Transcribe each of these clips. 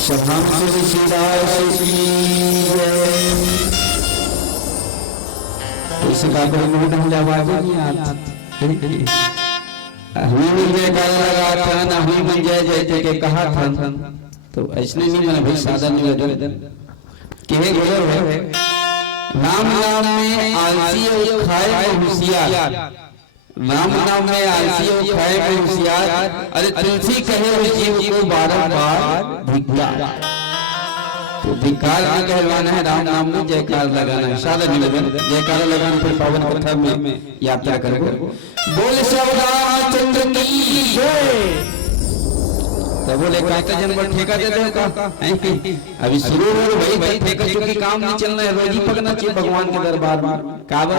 इस बात में ढंग आवाज नहीं आती। हमी जयकारा लगा था ना, हमी मन जय जय जय के कहा था, तो ऐसने नहीं मैंने भाई सादा निवेदन के गुजर है। नाम नाम में आलसी और खाए में होशियार, नाम नाम में आलसी और खाए में होशियार। अरे तुलसी कहे उस जीव को बारंबार धिक्कार, तो धिक्कार का कहलवाना है, राम नाम में जयकार लगाना है। सादा निवेदन जयकारा लगाने पर पावन कथा में यात्रा करेंगे। बोले सब रामचंद्र की जय। तो बोले काका जनवर ठेका दे दो का, अभी शुरू हो भाई ठेका चुकी काम नहीं चलना है, रोजी पकना चाहिए भगवान के दरबार में। काबा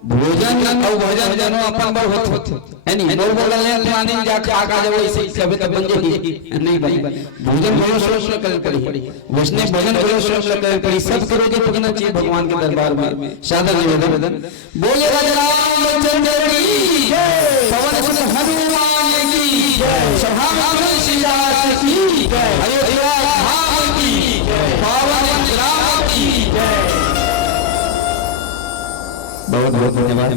भोजन और भजन जनो अपन बर होत है नहीं, नो बोलले माने जा खा का जब ऐसे कभी तक बन जाई नहीं बने। भोजन भलो सोच कर करी, उसने भजन भलो सोच कर करी, सब करो जे पकना चाहिए भगवान के दरबार में। सादा निवेदन बोले रामचंद्र की जय, पवन सुत हनुमान की जय, सभा में सीतास की जय, अयोध्या धाम की जय, पावन राम की जय। बहुत बहुत धन्यवाद।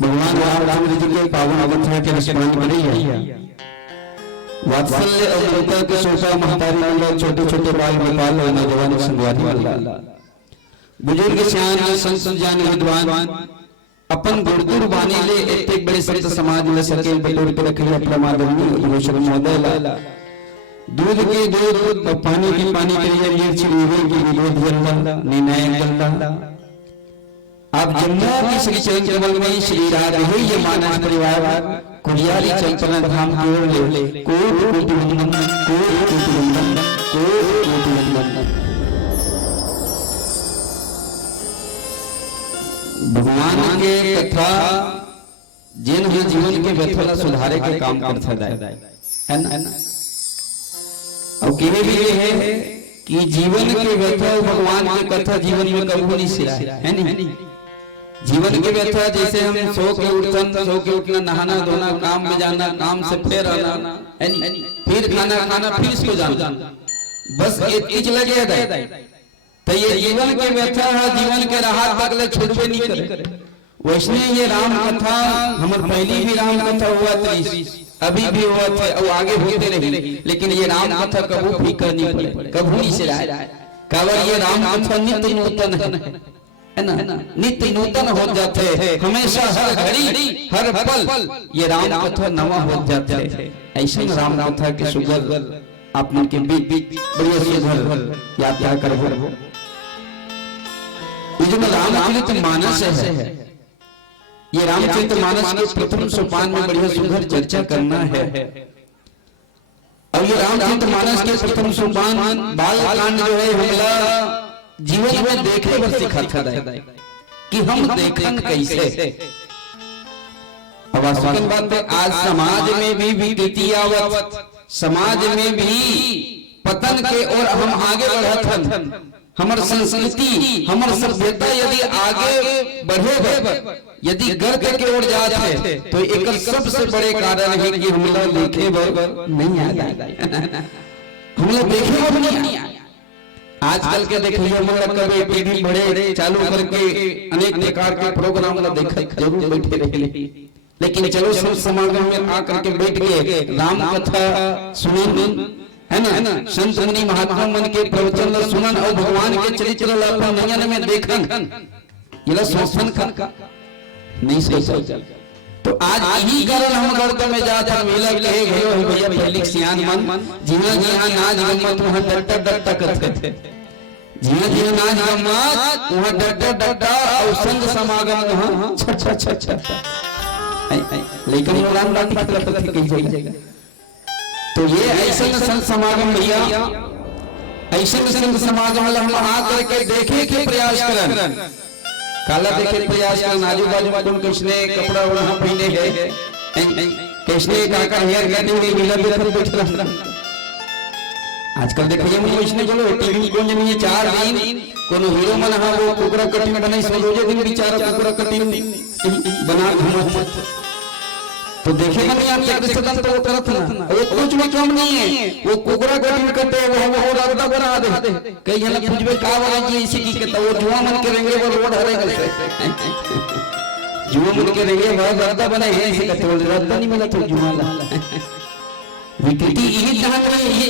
भगवान राम जी के पावन अवतार के स्मरण करी है। वात्सल्य और ममता के सोचा महतारी वाला, छोटे छोटे बाल गोपाल और नौजवान संगवारी वाला, बुजुर्ग सियान संत ज्ञान विद्वान अपन गुरुकुल बानी ले एक बड़े संत समाज में सके बटोर के रखे प्रमादनी उद्घोषक महोदय। दूध के दूध, पानी की पानी के लिए मिर्ची की विरोध जल्दा निर्णय जल्दा। आप जम्मू की श्री चरण कमल में श्री राधे ये मानस परिवार कुड़ियाली चंचल धाम की ओर ले कोट कोट वंदन, कोट कोट वंदन, कोट कोट वंदन। भगवान के कथा जिन भी जीवन के व्यथा सुधारे के काम करता है ना। और केवे भी ये है कि जीवन के व्यथा भगवान की कथा जीवन में कभी नहीं सिरा है नहीं। जीवन की व्यथा जैसे हम सो के उठना, नहाना धोना, काम में जाना, काम से फिर आना है नहीं, फिर खाना फिर सो जाना, बस एक लगे है। तो ये जीवन की व्यथा है, जीवन के राहत बगले छुड़बे नहीं करे। वैसे ये राम कथा हमारे पहली भी राम कथा हुआ थी, अभी भी हुआ थे और आगे होते रही, लेकिन ये राम कथा कभी फीका नहीं पड़े, कभी नहीं सिरा है। काबर ये राम कथा नित्य नूतन है ना, नित्य नूतन हो जाते हैं, हमेशा हर घड़ी हर पल ये राम कथा नवा हो जाते हैं। ऐसे राम कथा के सुगर आप मन के बीच बीच बढ़िया सुगर यात्रा करबो। ये जो रामचरित मानस है, ये रामचरित मानस के प्रथम सोपान में बढ़िया सुगर चर्चा करना है। और ये रामचरित मानस के प्रथम सोपान बाल कांड जो है हमला जीवन में देखे पर सिखाता है कि हम देखें कैसे। अब आसुकन बात है, आज समाज में भी विकृतियावत, समाज में भी पतन के और हम आगे बढ़त, हमार संस्कृति हमार सभ्यता यदि आगे बढ़े, यदि गर्त के ओर जाते, तो एक सबसे बड़े कारण है कि हम लोग देखे नहीं आता, हम लोग देखे नहीं आए। आजकल के देखिए मतलब कभी टीवी बड़े चालू करके अनेक प्रकार के प्रोग्राम वाला देखा जरूर बैठे रहे, लेकिन चलो संत समागम में आकर के बैठ के राम कथा सुनन है ना, संत मुनि महात्मा मन के प्रवचन सुनन और भगवान के चरित्र अपन नयन में देखन, ये सोचन का नहीं सोचा। तो आज यही कारण हम गर्त में जाता मिला के भैया पहले सियान मन जीना जीना नाच गम्मत वहां डट्टा डट्टा करते, जीना जीना नाच गम्मत वहां डट्टा डट्टा और संत समागम वहां छ छ छ छ, लेकिन राम राम की तरफ कही जाएगा। तो ये ऐसे संत समागम भैया, ऐसे संत समागम हम आकर के देखे के प्रयास करन, काला देखे प्रयास करना, आजू बाजू कौन किसने कपड़ा वहां पहने है, किसने काका हेयर कटिंग में मिला भी बैठ रहा। आजकल देखिए मुझे इसने बोलो टीवी कौन जमीन ये 4 दिन कोनो हीरो मन हा वो कुकरा कटिंग बनाई, रोजे दिन बेचारा कुकरा कटिंग बना घूमत। तो देखे नहीं आप जगदीश सदन तो वो करत ना वो कुछ भी कम नहीं है वो कुकरा कटिंग करते वो रास्ता बना दे कई जन पूछबे का वाला जी इसी की के तो वो जुआ मन के रेंगे वो रोड हरे कैसे जुआ मन के रेंगे वो रास्ता बना है इसी का तो रास्ता नहीं मिला तो जुआ ला विकृति यही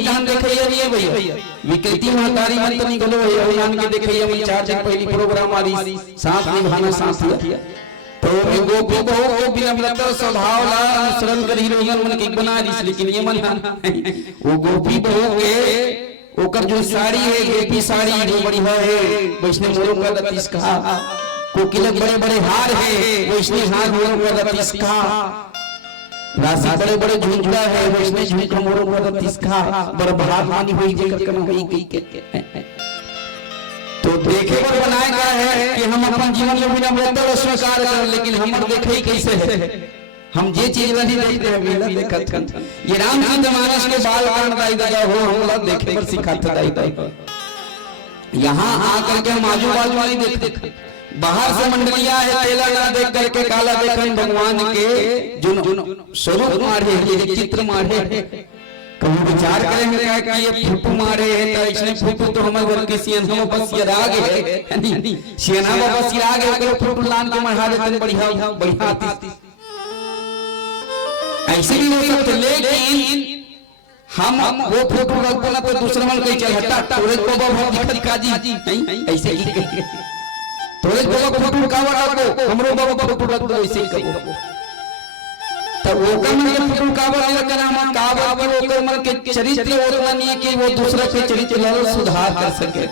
जान देखे ये भैया विकृति महतारी मन तो नहीं गलो है जान के देखे ये 4 दिन पहली प्रोग्राम आदि साथ निभाना साथ किया तो गोपी बहु बिना मिलता स्वभाव ला अनुसरण कर हीरोइन मन के बना दिस लेकिन ये मन वो गोपी बहु के ओकर जो साड़ी है गोपी साड़ी जो बड़ी है वैष्णव मोरों का रतीस का कोकिलक बड़े बड़े हार है वैष्णव हार मोरों का रतीस का राशि बड़े बड़े झुमका है वैष्णव झुमका मोरों का रतीस का बड़ भाग मानी हुई जेकर कना हुई गई के तो देखे पर बनाया गया है कि हम अपन जीवन में बिना मतलब स्वीकार कर लेकिन हमर देखे कैसे है हम जे चीज नहीं देखते हैं बिना देखत ये रामचंद्र मानस के बाल काट दाई दगा हो हम लोग देखे पर सिखाते दाई यहाँ आकर के हम आजू बाजू नहीं देखते बाहर से मंडलियां है तेला ना देख करके काला देखन भगवान के जो स्वरूप मारे ये चित्र मारे कभी विचार करेंगे कि ये फोटो मारे है तो इसने फोटो तो हमारे घर के सीएन हम बस ये आगे है नहीं सीएन हम बस ये आगे अगर फोटो लान के मढ़ा देते बढ़िया बढ़िया आती ऐसे भी हो सकते लेकिन हम वो फोटो रखो ना तो दूसरा मन कहीं चल हटा तोरे को बाबा दिखा जी नहीं ऐसे ही तोरे को फोटो का रखो हमरो बाबा फोटो रख दो ऐसे ही करो तो वो कर्म के फोटो काबा लेकर हम काबा वो कर्म के चरित्र उतना नहीं कि वो दूसरा के चरित्र ला सुधार कर सके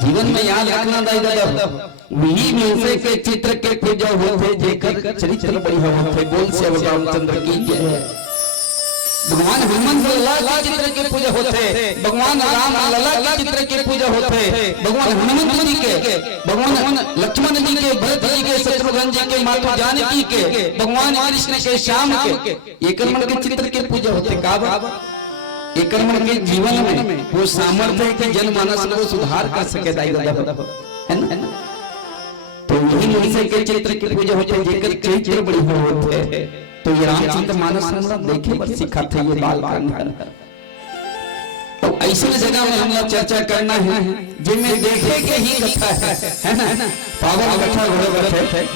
जीवन में याद रखना दाई दादा वही मिलसे के चित्र के पूजा होते जेकर चरित्र बढ़िया होते बोल से रामचंद्र की जय भगवान हनुमान लल्ला के चित्र के पूजा होते भगवान राम लल्ला के चित्र के पूजा होते भगवान हनुमान जी के भगवान लक्ष्मण जी के भरत जी के शत्रुघ्न जी के माता जानकी के भगवान कृष्ण के श्याम के ये कर्म के चित्र के पूजा होते काबा ये कर्म के जीवन में वो सामर्थ्य है कि जनमानस को सुधार कर सके दाई दादा है ना तो यही मुझसे के चित्र के पूजा होते जेकर चरित्र बढ़िया होते तो ये रामचंद्र मानस हम लोग देखे पर सिखाते ये बाल कांड तो ऐसी जगह में हम लोग चर्चा करना है जिनमें देखे के ही कथा है ना पावन कथा घोड़े बैठे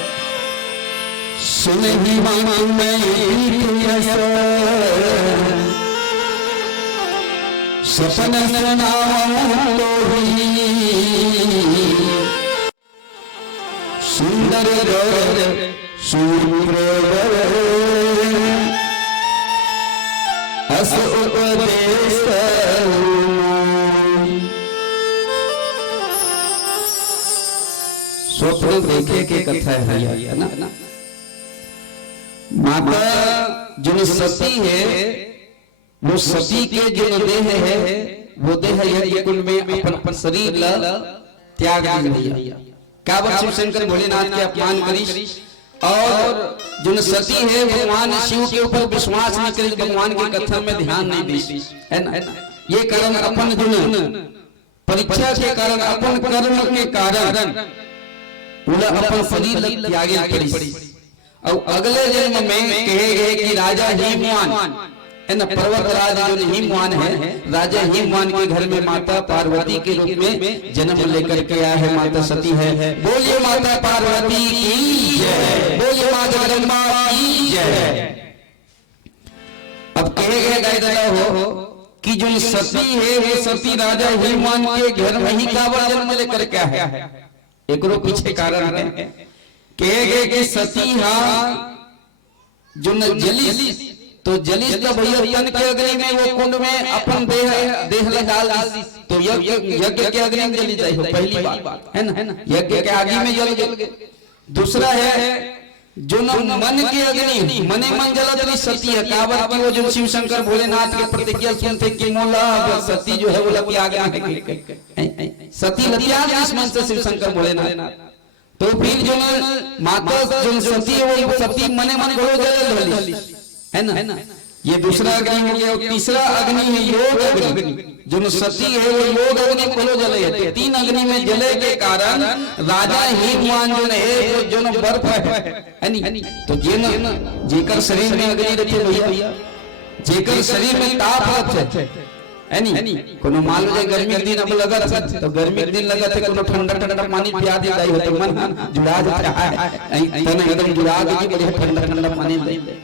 सुने ही मांग में सपन नाम सुंदर सूर्य अस उपदेश स्वप्न देखे के कथा है ना माता जो सती है वो सती के जो देह है वो देह यज्ञ कुंड में अपन शरीर ला त्याग दिया क्या बात शिव शंकर भोलेनाथ के अपमान करी और जो सती है भगवान शिव के ऊपर विश्वास नहीं करी भगवान के कथा में ध्यान नहीं दी है ना ये कारण अपन जो परीक्षा के कारण अपन कर्म के कारण उन्हें अपन शरीर त्यागे पड़ी और अगले जन्म में कहे गए कि राजा हिमवान है ना पर्वतराज जो हिमवान है राजा हिमवान के घर में माता पार्वती के रूप में जन्म लेकर के आया है माता सती है बोलिए माता पार्वती की जय बोलिए मां जगदम्बा की जय अब कहे गए गाय हो कि जो सती है वो सती राजा हिमवान के घर में ही काबा जन्म लेकर के आया है एक पीछे कारण है कहे गए कि सती हा जो न जली तो जलिस का भैया तन के अग्नि में वो कुंड में अपन देह लगा दी तो यज्ञ के अग्नि में जली जाए पहली बात है ना यज्ञ के आगे में जल गए दूसरा है जो न मन के अग्नि मने मन जलत रही सती है काबर की वो जो शिव शंकर भोलेनाथ के प्रतिज्ञा सुनते कि मोला सती जो है वो लगी आगे में सती लतिया इस मन से शिव शंकर भोलेनाथ तो फिर जो माता जो सती है वो सती मने मन घोड़ो जल है ना ये दूसरा अग्नि हो गया। तीसरा अग्नि है योग अग्नि, जो सती है वो योग अग्नि को जले है। तीन अग्नि में जले के कारण राजा हिमवान जो है जो बर्फ है नी, तो जेकर शरीर में अग्नि रखे भैया, जेकर शरीर में ताप रखे है नी, कोनो मान लो गर्मी के दिन अब लगत तो गर्मी के दिन लगत है कोनो ठंडा ठंडा पानी पिया दे जाई हो तो मन जुड़ा जाता है, तने एकदम जुड़ा के बढ़िया ठंडा ठंडा पानी दे।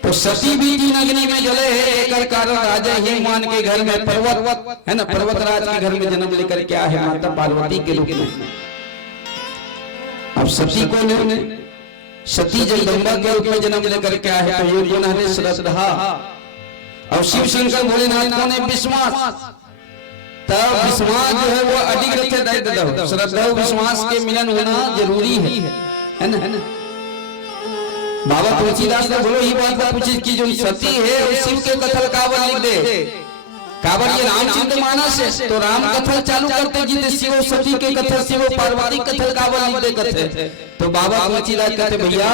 तो सती भी तीन अग्नि में जले है। एक कारण राजा हिमवान के घर में पर्वत है ना, पर्वतराज के घर में जन्म लेकर के आए माता पार्वती के रूप में। अब सती को ने सती जगदम्बा के रूप में जन्म लेकर के आए, तो ये गुण है श्रद्धा। और शिव शंकर भोलेनाथ को ने विश्वास, तब विश्वास जो है वो अडिग रखे दायित्व। श्रद्धा और विश्वास के मिलन होना जरूरी है ना। बाबा तुलसीदास ने बोलो ये बात पूछी कि जो सती है और शिव के कथल कावर लिख दे, कावर ये रामचरितमानस है, तो राम कथल चालू करते जिते शिव सती के कथल, शिव पार्वती कथल कावर लिख दे कथे। तो बाबा तुलसीदास कहते भैया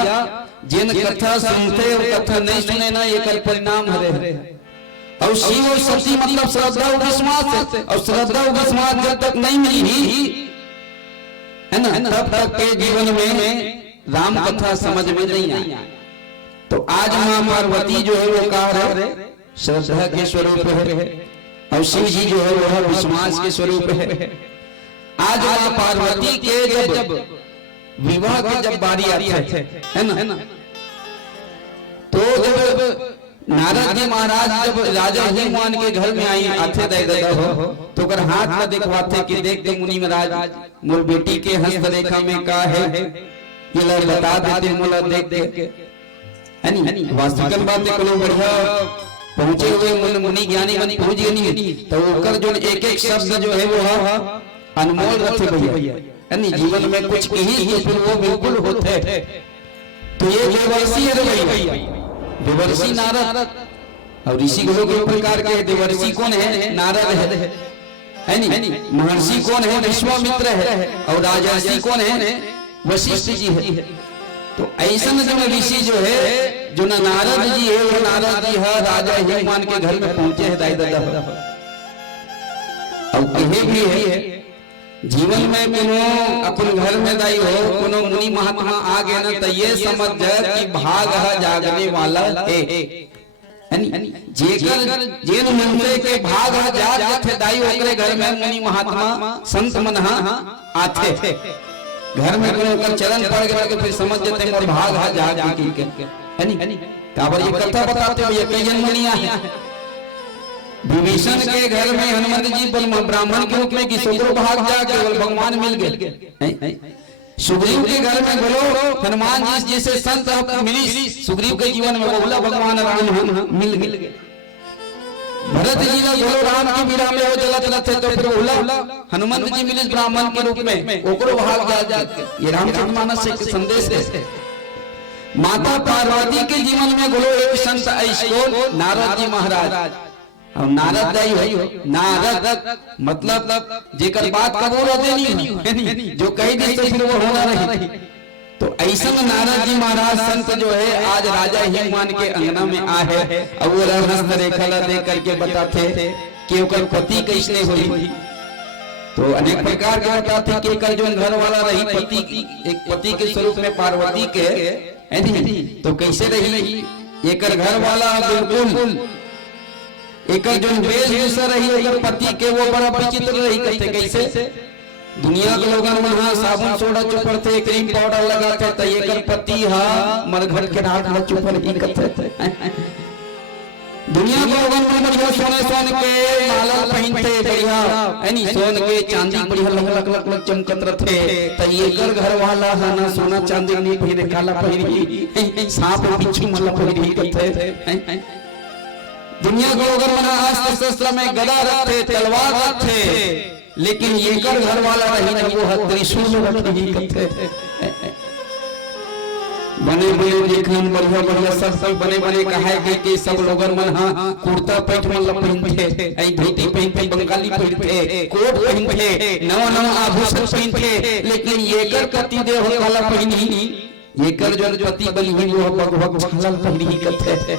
जिन कथा सुनते और कथा नहीं सुने ना ये कल परिणाम हरे। और शिव और सती मतलब श्रद्धा और विश्वास है, और श्रद्धा और विश्वास जब तक नहीं मिली है ना तब तक के जीवन में राम कथा समझ में नहीं आई। तो आज मां पार्वती जो है वो कहा है श्रद्धा के स्वरूप है, और शिव जी जो है वो विश्वास के स्वरूप है। आज मां पार्वती के जब विवाह की जब बारी आती है ना, तो जब नारद जी महाराज जब राजा हिमवान के घर में आई आथे दे हो, तो कर हाथ में दिखवाते कि देख दे मुनि महाराज मोर बेटी के हस्तरेखा में का है, ये लोग बता देते मोला देख देख के है नी। वास्तविक बात है कोनो बढ़िया पहुंचे हुए मुनि ज्ञानी बनी पहुंच गए नहीं, तो ओकर जो एक एक शब्द जो है वो अनमोल रखे भैया है नी। जीवन में कुछ कही तो फिर वो बिल्कुल होते। तो ये देवर्षि है भैया, देवर्षि नारद और ऋषि लोग एक प्रकार के। देवर्षि कौन है? नारद है नी। महर्षि कौन है? विश्वामित्र है। और राजर्षि कौन है? वशिष्ठ जी है। तो ऐसा जो ऋषि जो है जो नारद जी है, वो नारद जी है राजा हिमवान के घर में पहुंचे हैं दाई दादा। और कहे भी है जीवन में कोनो अपन घर में दाई हो कोनो मुनि महात्मा आ गए ना, तो ये समझ जाए कि भाग है जागने वाला है जेकर जेन मनसे के भाग है जाग थे दाई ओकरे घर में मुनि महात्मा संत मनहा आथे। घर में कोनो कर चरण पड़ गया के फिर समझ जते मोर भाग है जाग के है नी। काबर ये कथा बताते हो ये कई जन मुनि आए। विभीषण के घर में हनुमान जी ब्राह्मण के रूप में किशोर भाग जा केवल भगवान मिल गए। सुग्रीव के घर में बोलो हनुमान जी जैसे संत मिली, सुग्रीव के जीवन में बोला भगवान राम मिल गए। भरत जी ने बोलो राम की बीड़ा में वो जलत रहते, तो फिर बोला हनुमान जी मिले ब्राह्मण के रूप में ओकरो भाग जा। ये रामचरितमानस से संदेश है। माता पार्वती के जीवन में बोलो एक संत ऐसो नारद जी महाराज। और नारद हो नारद मतलब जेकर बात कबूल होते नहीं, जो कही दे तो फिर वो होना नहीं। तो ऐसा नारद जी महाराज संत जो है आज राजा हिमवान के अंगना में आए और वो हस्तरेखा दे करके बताते कि ओकर पति कैसे हुई। तो अनेक प्रकार के बताते कि एकर जो घर वाला रही पति की, एक पति के स्वरूप में पार्वती के है, तो कैसे रही एकर घर वाला बिल्कुल एक जो वेशभूषा रही एकर पति के वो बड़ा विचित्र रही। कहते कैसे दुनिया के लोगन वहां साबुन सोडा चुपड़ते क्रीम पाउडर लगाते, तो एकर पति हा मरघट के रात में चुपड़ ही करते। दुनिया के लोगन में बढ़िया सोने के माला पहनते बढ़िया है नी, सोन के चांदी बढ़िया लग लग चमकत रहते। तो एकर घर वाला है ना सोना चांदी नहीं पहिरे, काला पहिरी सांप बिच्छू मला पहिरी करते। दुनिया को अगर मना अस्त्र शस्त्र में गदा रखते तलवार रखते, लेकिन ये कर घर वाला रही नहीं वो त्रिशूल रखी करते। बने बने देखन बढ़िया बढ़िया सब बने बने कहे कि सब लोगन मन हां कुर्ता पैंट मन पहनते, ऐ धोती पहनते, बंगाली पहनते, कोट पहनते, नवा नवा आभूषण पहनते, लेकिन ये कर कति दे हो काला पहनी, ये कर जो पति बनी हुई वो भगभग छालल पहनी करते।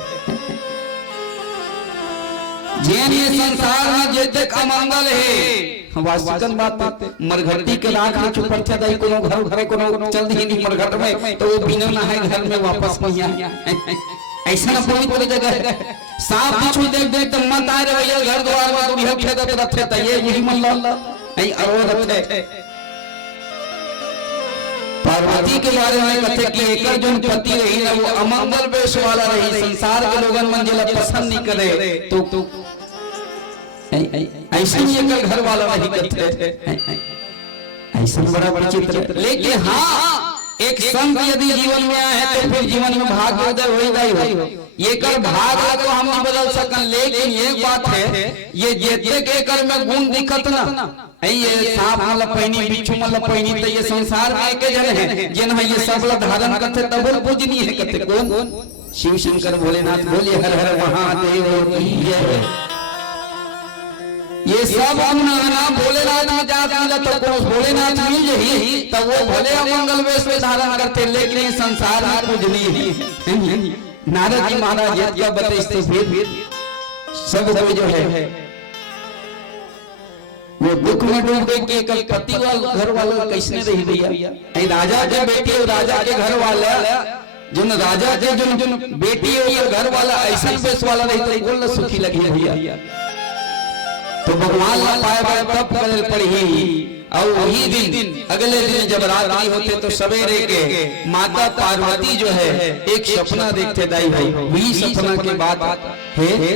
जेन ये संसार में जेते अमंगल है वास्तविक बात मरघटी के राख में चुप रखे दई कोनो घर घरे कोनो चल दी नहीं मरघट में तो वो बिना ना है घर में वापस नहीं आया ऐसा ना पवित्र जगह है सांप बिच्छू देख देख तो मत आ रहे घर द्वार में तो बिहक खेदत रथे त ये बुझी मन ला नहीं अरो रथे पार्वती के बारे में कथे कि एकर जोन पति रही ना वो अमंगल वेश वाला रही संसार के लोगन मन जेला पसंद नहीं करे तो ऐसा ही एकर घर वाला नहीं कथे ऐसा बड़ा विचित्र लेकिन हाँ एक संत यदि जीवन में आए तो फिर जीवन में भाग्योदय होएगा ही ये कर भाग तो हम नहीं बदल सकन लेकिन ये बात है ये जेते के कर में गुण दिखत ना ये सांप वाला पैनी बिच्छू वाला पैनी तो ये संसार में के जन है जिन है ये सब ला धारण करते तब पूजनी है कहते कौन शिव शंकर भोलेनाथ बोले हर हर महादेव ये सब अपना नाम भोलेनाथ में जात मिला तो को भोलेनाथ मिल जाही तब वो भले अमंगल वेश में धारण करते लेकिन ये संसार में पूजनी है नारद जी महाराज ये बताइए तो फिर सब कोई जो है वो दुख में डूब गए कि कल पति वाला घर वाला कैसने रही भैया ऐ राजा के बेटी और राजा के घर वाला जिन राजा के जिन बेटी और घर वाला ऐसा बेस वाला रही तो बोल सुखी लगी भैया तो भगवान ला पाए तब करे पड़ी और वही दिन अगले दिन जब रात्रि होते तो सवेरे के माता पार्वती जो है एक सपना देखते दाई भाई वही सपना के बाद है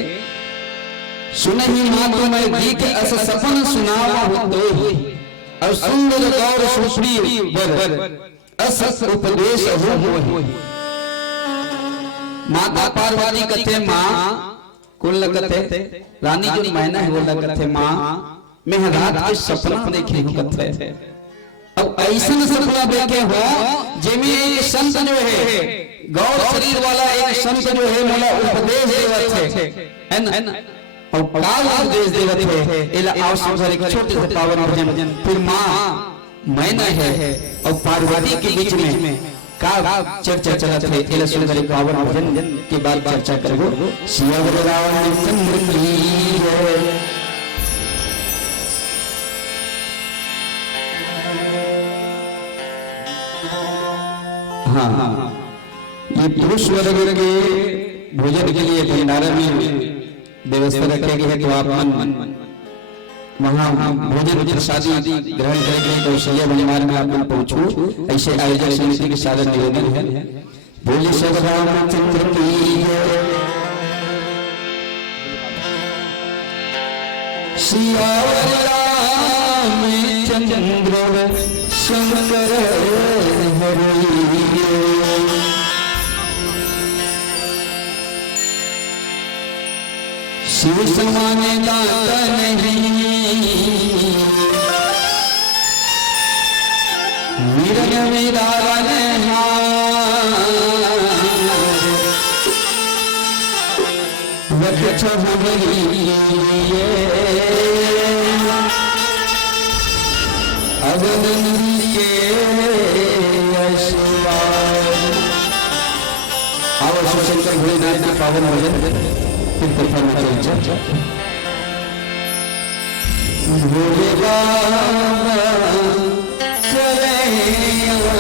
सुनहि मातु मैं दीख अस सपन सुनावा हो और सुंदर गौर सुप्री वर अस उपदेश हो माता पार्वती कथे मां कुल कथे रानी जो मैना है बोला कथे मां मैं रात के सपना देखे हूं कथे अब ऐसा सपना देखे हो जेमे एक संत जो है गौर शरीर वाला एक संत जो है मोला उपदेश देवत है ना और काल उपदेश देवत है एला आवश्यक एक छोटे से पावन भजन फिर मां मैना है और पार्वती के बीच में का चर्चा चलत है एला सुंदर एक पावन भजन के बाद चर्चा करबो सियावर रावण चंद्र की हाँ ये पुरुष वर्ग के भोजन के लिए भंडारा में व्यवस्था रखी गई है तो आप मन वहाँ भोजन प्रसादी ग्रहण करेंगे तो कौशल्या बलिमार में आप पहुँचो ऐसे आयोजक समिति के सादर निवेदन है बोले सब रामचंद्र की सियावर रामचंद्र शंकर हरि शिव समाने दाता नहीं वीरन वीरावन वक्ष अवनंदी के आवश्यक शंकर भोलेनाथ के पावन भजन फिर कथा में चर्चा भोले बाबा चले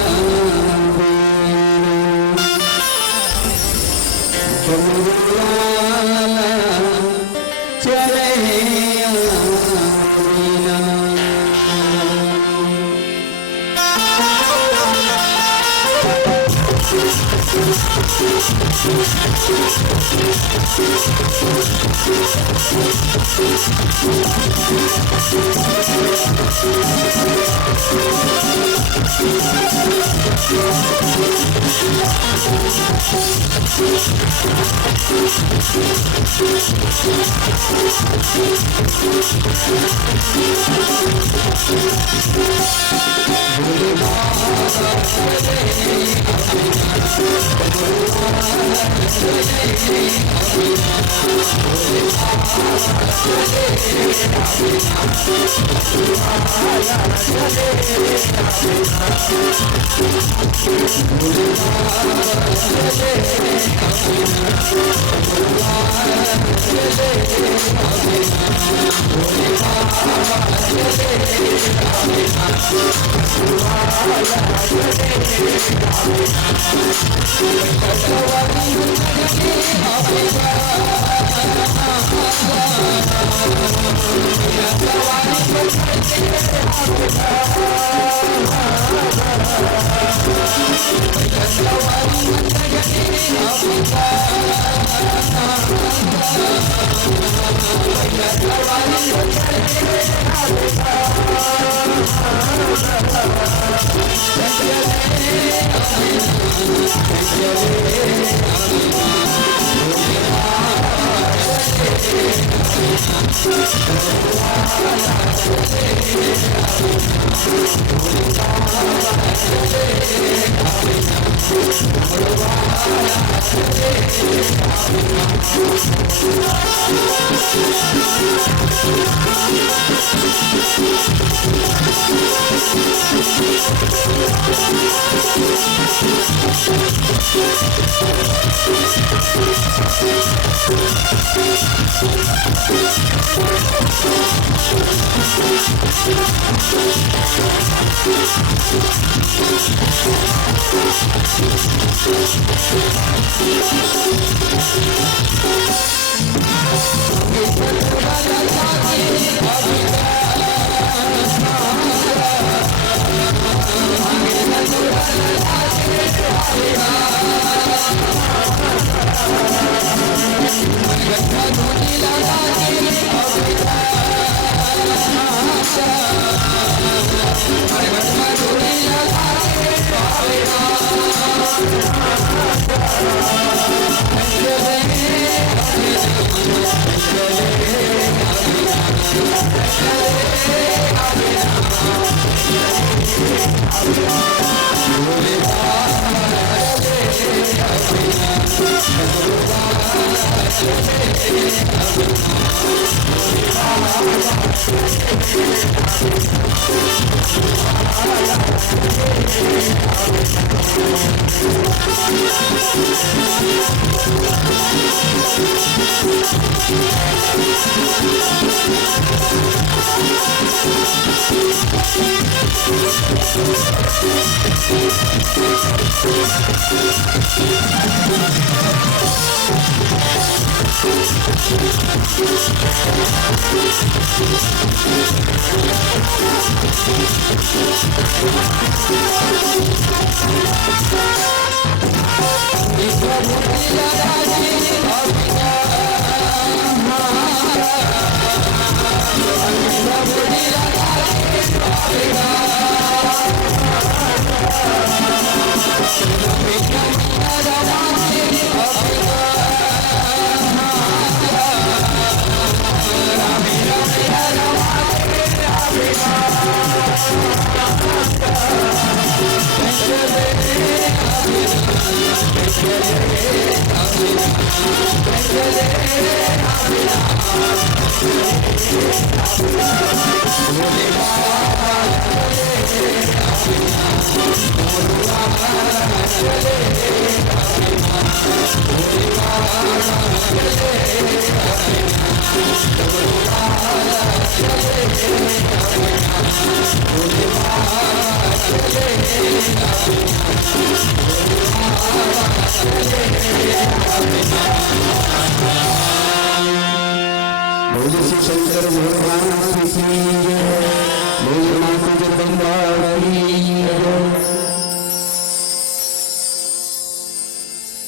शंकर भगवान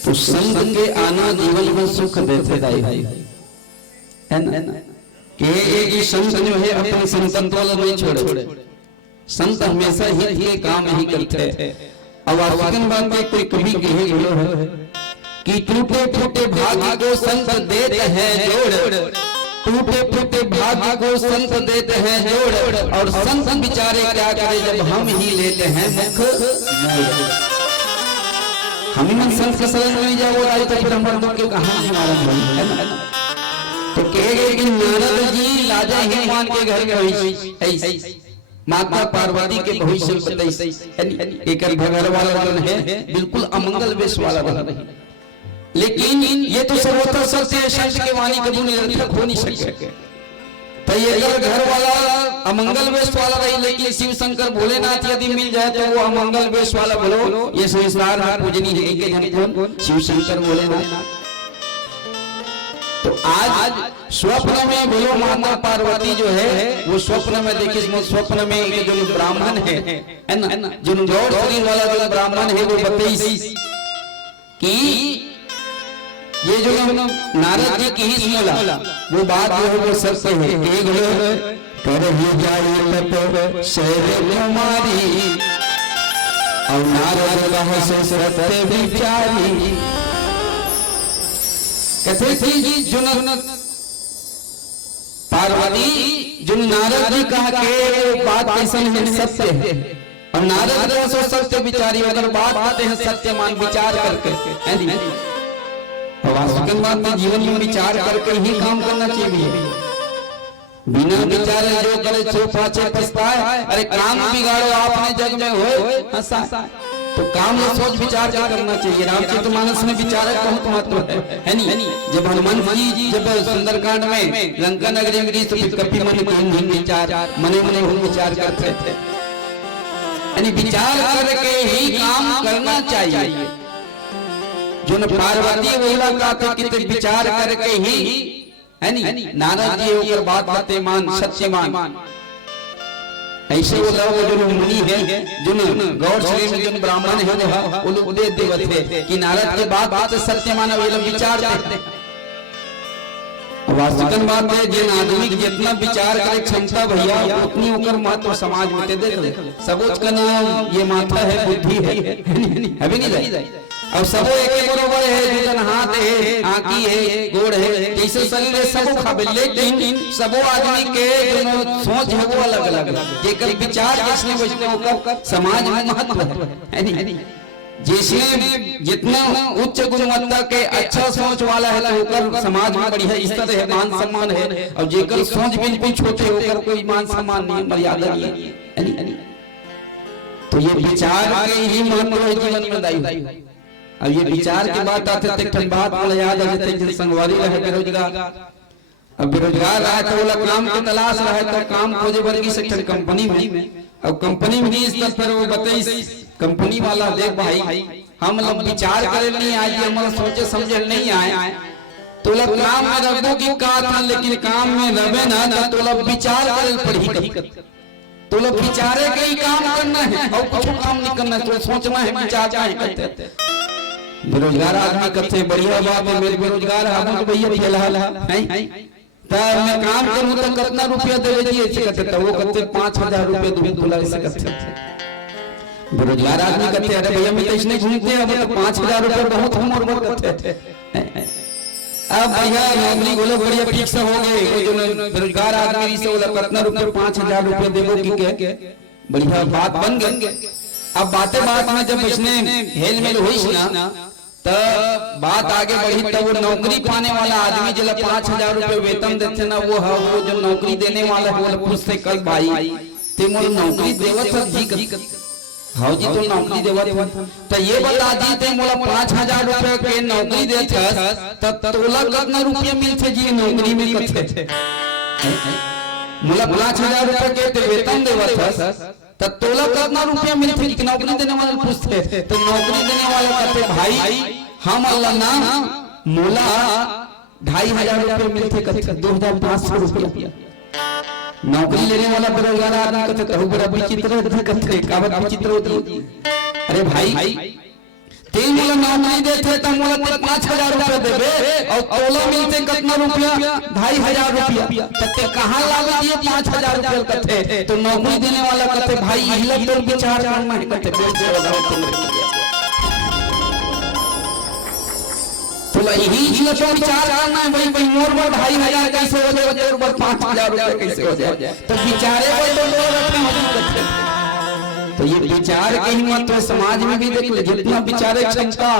तो संत के आना जीवन में सुख देते दाई है ना कि एक संत जो है अपने संतत्व नहीं छोड़े। संत हमेशा हित के काम ही करते हैं। अब आवागन बात में कोई कभी कहे गयो है कि टूटे फूटे भाग्य को संत देते हैं जोड़, टूटे फूटे भाग्य को संत देते हैं जोड़, और संत बेचारे क्या करे जब हम ही लेते हैं मुख। हम संत के शरण में जाओ आई तो फिर हम के कहां हमारा है ना। तो कहे कि नारद जी लाजा हिमान के घर में ऐसे माता पार्वती के भविष्य बताई एक घर वाला है बिल्कुल अमंगल वेश वाला नहीं, लेकिन ये तो सर्वथा सत्य है। संत के वाणी कभी निरर्थक हो नहीं सके। तो ये घर वाला अमंगल वेश वाला रही, लेकिन शिव शंकर भोलेनाथ यदि मिल जाए तो वो अमंगल वेश वाला बोलो ये संसार में पूजनी है के जन कौन शिव शंकर भोलेनाथ। तो आज स्वप्न में बोलो माता पार्वती जो है वो स्वप्न में देखिए, स्वप्न में जो ब्राह्मण है ना, जो गौर शरीर वाला जो ब्राह्मण है वो बताइए कि ये जो नारद जी की ही सुनला वो बात जो है वो सत्य है। एक कर ही जाए तप शैल कुमारी और नारद कह से सत्य विचारी। कहते थी जो पार्वती जो नारद जी कहा के बात कैसे है सत्य है, और नारद जो सत्य विचारी अगर बात आते हैं सत्यमान विचार करके वास्तविक बात में जीवन में विचार करके ही काम करना चाहिए। बिना विचार जो करे सो पाछे पछताए। अरे काम बिगाड़ो आपने जग में होए हंसा, तो काम में सोच विचार करना चाहिए। रामचरितमानस में विचार का बहुत महत्व है नी। जब हनुमान जी जब सुंदरकांड में लंका नगरी में तो कपि मन के विचार मने मने विचार करते थे, यानी विचार करके ही काम करना चाहिए। जो न पार्वती बोला का कि विचार करके ही है नी नारद जी होकर बात बातें मान सत्य मान। ऐसे वो लोग जो मुनि है जो गौर शरीर में जो ब्राह्मण है वो लोग उपदेश देवत है कि नारद के बात सत्य मानो ये लोग विचार करते। वास्तविक बात है जिन आदमी जितना विचार करे क्षमता भैया उतनी होकर महत्व समाज में देख सबूत का नाम ये माथा है बुद्धि है भी नहीं। अब सबो एक बरोबर है, दुजन हाथ है, आंखी है, गोड़ है, जैसे शरीर है सबो खाबे, लेकिन सबो आदमी के जो सोच है वो अलग अलग है। जेकर विचार जिसने वैसने होकर समाज में महत्व है नहीं। जैसे जितना उच्च गुणवत्ता के अच्छा सोच वाला है होकर समाज में बढ़िया इज्जत है, मान सम्मान है, और जेकर सोच बिल्कुल छोटे होकर कोई मान सम्मान नहीं, मर्यादा नहीं है। तो ये विचार के ही महत्व है जीवन में दाई। अब ये विचार की बात आते थे बात मुझे याद आ जाते जैसे संगवारी रहे बेरोजगार। अब बेरोजगार रहे तो बोला काम की तलाश रहे तो काम खोजे वर्गी सेक्टर कंपनी में। अब कंपनी में इस तरह पर वो बताई कंपनी वाला देख भाई हम लोग विचार करे नहीं आज हमारा सोचे समझे नहीं आए तो लोग काम में रखो की का था, लेकिन काम में रहे ना तो लोग विचार करे पड़ी तो लोग विचारे के ही काम करना है और कुछ काम नहीं करना है, तो सोचना है विचार है करते। बेरोजगार आदमी कथे बढ़िया बात है मेरे बेरोजगार हम तो भैया फिलहाल है तब मैं काम करूं तो कितना रुपया देवे जी ऐसे कहते तो वो कहते 5000 रुपया दूं बोला ऐसे कहते। बेरोजगार आदमी कहते अरे भैया मैं तो इसने घूमते अब तो 5000 रुपया बहुत हम और कहते। अब भैया नौकरी बोलो बढ़िया ठीक से हो गए वो जो बेरोजगार आदमी से बोला कितना रुपया 5000 रुपया देवो की के बढ़िया बात बन गई। अब बात में जब इसने हेल मेल हुई ना तो बात आगे बढ़ी तब वो नौकरी पाने वाला आदमी जिला 5000 रुपए वेतन देते ना वो जो नौकरी देने वाला है वो पूछते कल भाई ते मोर नौकरी देवत जी हां जी तो नौकरी देवत तो ये बता दी ते मोला 5000 रुपए के नौकरी देत त तोला कितना रुपया मिलथे जी नौकरी में कथे मोला 5000 रुपए के ते वेतन देवत तो तोला कितना रुपया मिलते कि नौकरी देने वाले पूछते तो नौकरी देने वाले कहते भाई हम अल्लाह ना मोला 2500 रुपया मिलते कहते 2500 रुपया। नौकरी लेने वाला बेरोजगार आदमी कहते कहू बड़ा विचित्र कहते कावत विचित्र होती। अरे भाई तीन मोला नौकरी देते तो मोला 5000 रुपया देबे और तोला मिलते कितना रुपया 2500 रुपया तते कहां लागे ये 5000 रुपया कहते तो नौकरी देने वाला कहते भाई इला तो विचार करना है कहते तो यही इला तो विचार करना है भाई मोर पर 2500 कैसे हो जाए और पर 5000 रुपया कैसे हो जाए तो विचारे वो तो लोग अपने मदद करते। तो ये विचार के ही महत्व समाज में भी देख ले जितना विचारे क्षमता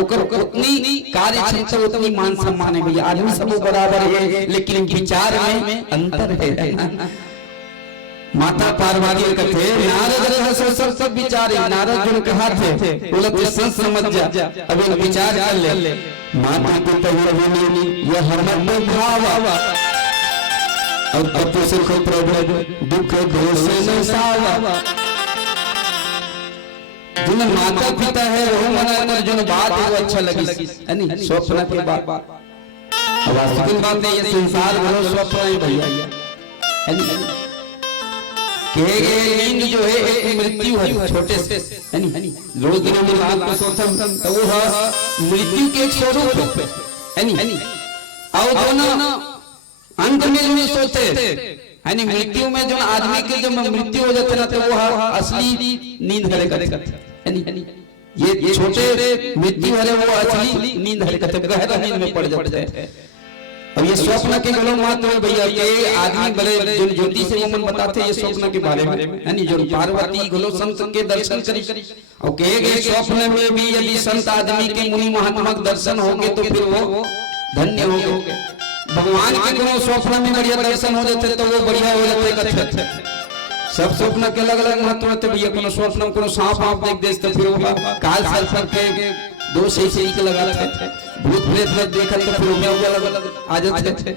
ओकर उतनी कार्य क्षमता उतनी मान सम्मान है भैया। आदमी सब बराबर है लेकिन विचार में अंतर है। माता पार्वती कहते नारद सब विचारे नारद जो कहा थे बोले तो संस समझ जा अब एक विचार कर ले माता के तहवीनी यह हमर भाव और तप सुख प्रभु दुख दोष न सावा। जिन माता पिता है वो मना जो बात है वो अच्छा लगी है नहीं स्वप्न के बाद। अब वास्तविक बात है ये संसार भरो स्वप्न है भैया है नहीं। नींद जो है एक मृत्यु है छोटे से है नहीं। रोज दिनों में रात को सोचता तो वो मृत्यु के एक स्वरूप है नहीं। और दोनों अंत में जो सोते है नहीं मृत्यु में जो आदमी के जब मृत्यु हो जाते ना तो वो असली नींद हरे करते है नहीं। ये छोटे मृत्यु हरे वो असली नींद हरे करते गहरा नींद में पड़ जाते हैं। अब ये स्वप्न के गलो मात्र है भैया के आदमी बड़े जो ज्योति से मन बताते ये स्वप्न के बारे में है नहीं। जो पार्वती गलो संत के दर्शन करी और कहे गए स्वप्न में भी यदि संत आदमी के मुनि महात्मा दर्शन होंगे तो फिर वो धन्य होंगे। भगवान के कोनो स्वप्न में बढ़िया दर्शन हो जाते तो वो बढ़िया हो जाते कथे। सब स्वप्न के अलग अलग महत्व होते भैया। कोनो स्वप्न में कोनो सांप आप देख देते फिर वो काल सर्प के दो से ही लगा थे भूत प्रेत में देखा तो फिर वो अलग अलग आ जाते थे।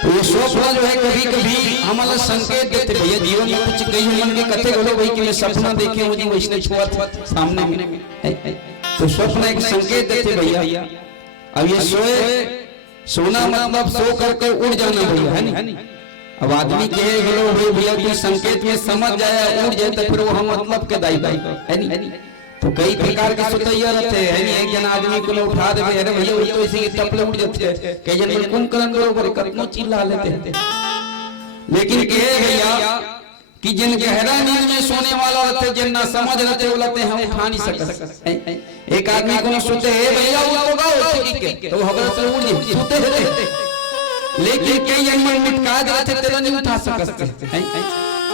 तो ये स्वप्न जो है कभी कभी हमारा संकेत देते भैया। जीवन में कुछ कई मन के कथे बोलो भाई कि मैं सपना देखे मुझे वैष्णव छुआ था सामने में तो स्वप्न एक संकेत देते भैया। अब ये सोना मतलब सो करके उड़ जाना भैया है नहीं। अब आदमी कहे बोलो भाई भैया कोई संकेत में समझ जाए उड़ जाए तो फिर वो हम मतलब के दाई है नहीं। तो कई प्रकार के सोतैया रहते हैं नहीं। एक जन आदमी को उठा दे अरे भैया वो तो इसी के टपले उड़ जाते हैं। कई जन में कुंभकर्ण बरोबर कितना चिल्ला लेते हैं। लेकिन कहे भैया कि जिन गहरा नींद में सोने वाला रहते जिन ना समझ रहते वो लगते हम उठा नहीं सकते। एक आदमी को सोते है भैया वो तो गाओ तो हवा से उड़ जाए सोते रहते। लेकिन कई जन में मिटका देते तेरा नहीं उठा सकते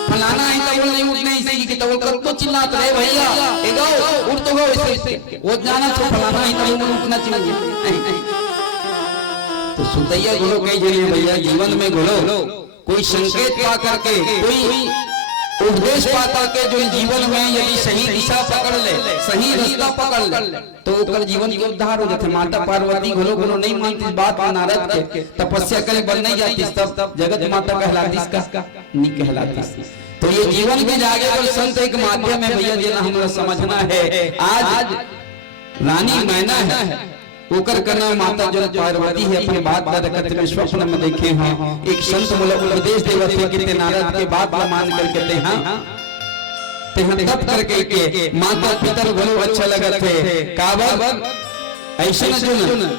फलाना है तो वो नहीं उठने इसी की तो वो कब चिल्लाते रहे भैया ए गाओ उठ तो गाओ इससे वो जाना तो फलाना है तो वो उठना चाहिए। तो सुतैया गुलो कई जने भैया जीवन में गुलो कोई संकेत पा करके कोई उपदेश पाता के जो जीवन में यदि सही दिशा पकड़ ले सही रास्ता पकड़ ले तो ओकर जीवन के उद्धार हो जाते। माता पार्वती घोलो घोलो नहीं मानती बात नारद के तपस्या करे बन नहीं जाती तब जगत माता कहलाती इसका नहीं कहलाती। तो ये जीवन के जागे और संत एक माध्यम है भैया जिन्हें हमें समझना है। आज रानी मैना है ओकर का नाम माता जो पार्वती है अपनी बात करते में स्वप्न में देखे हैं एक संत बोला उपदेश देवते कितने नारद के बात मान करके ते हां तब करके के माता पितर बोलो अच्छा लगा थे काबर ऐसे न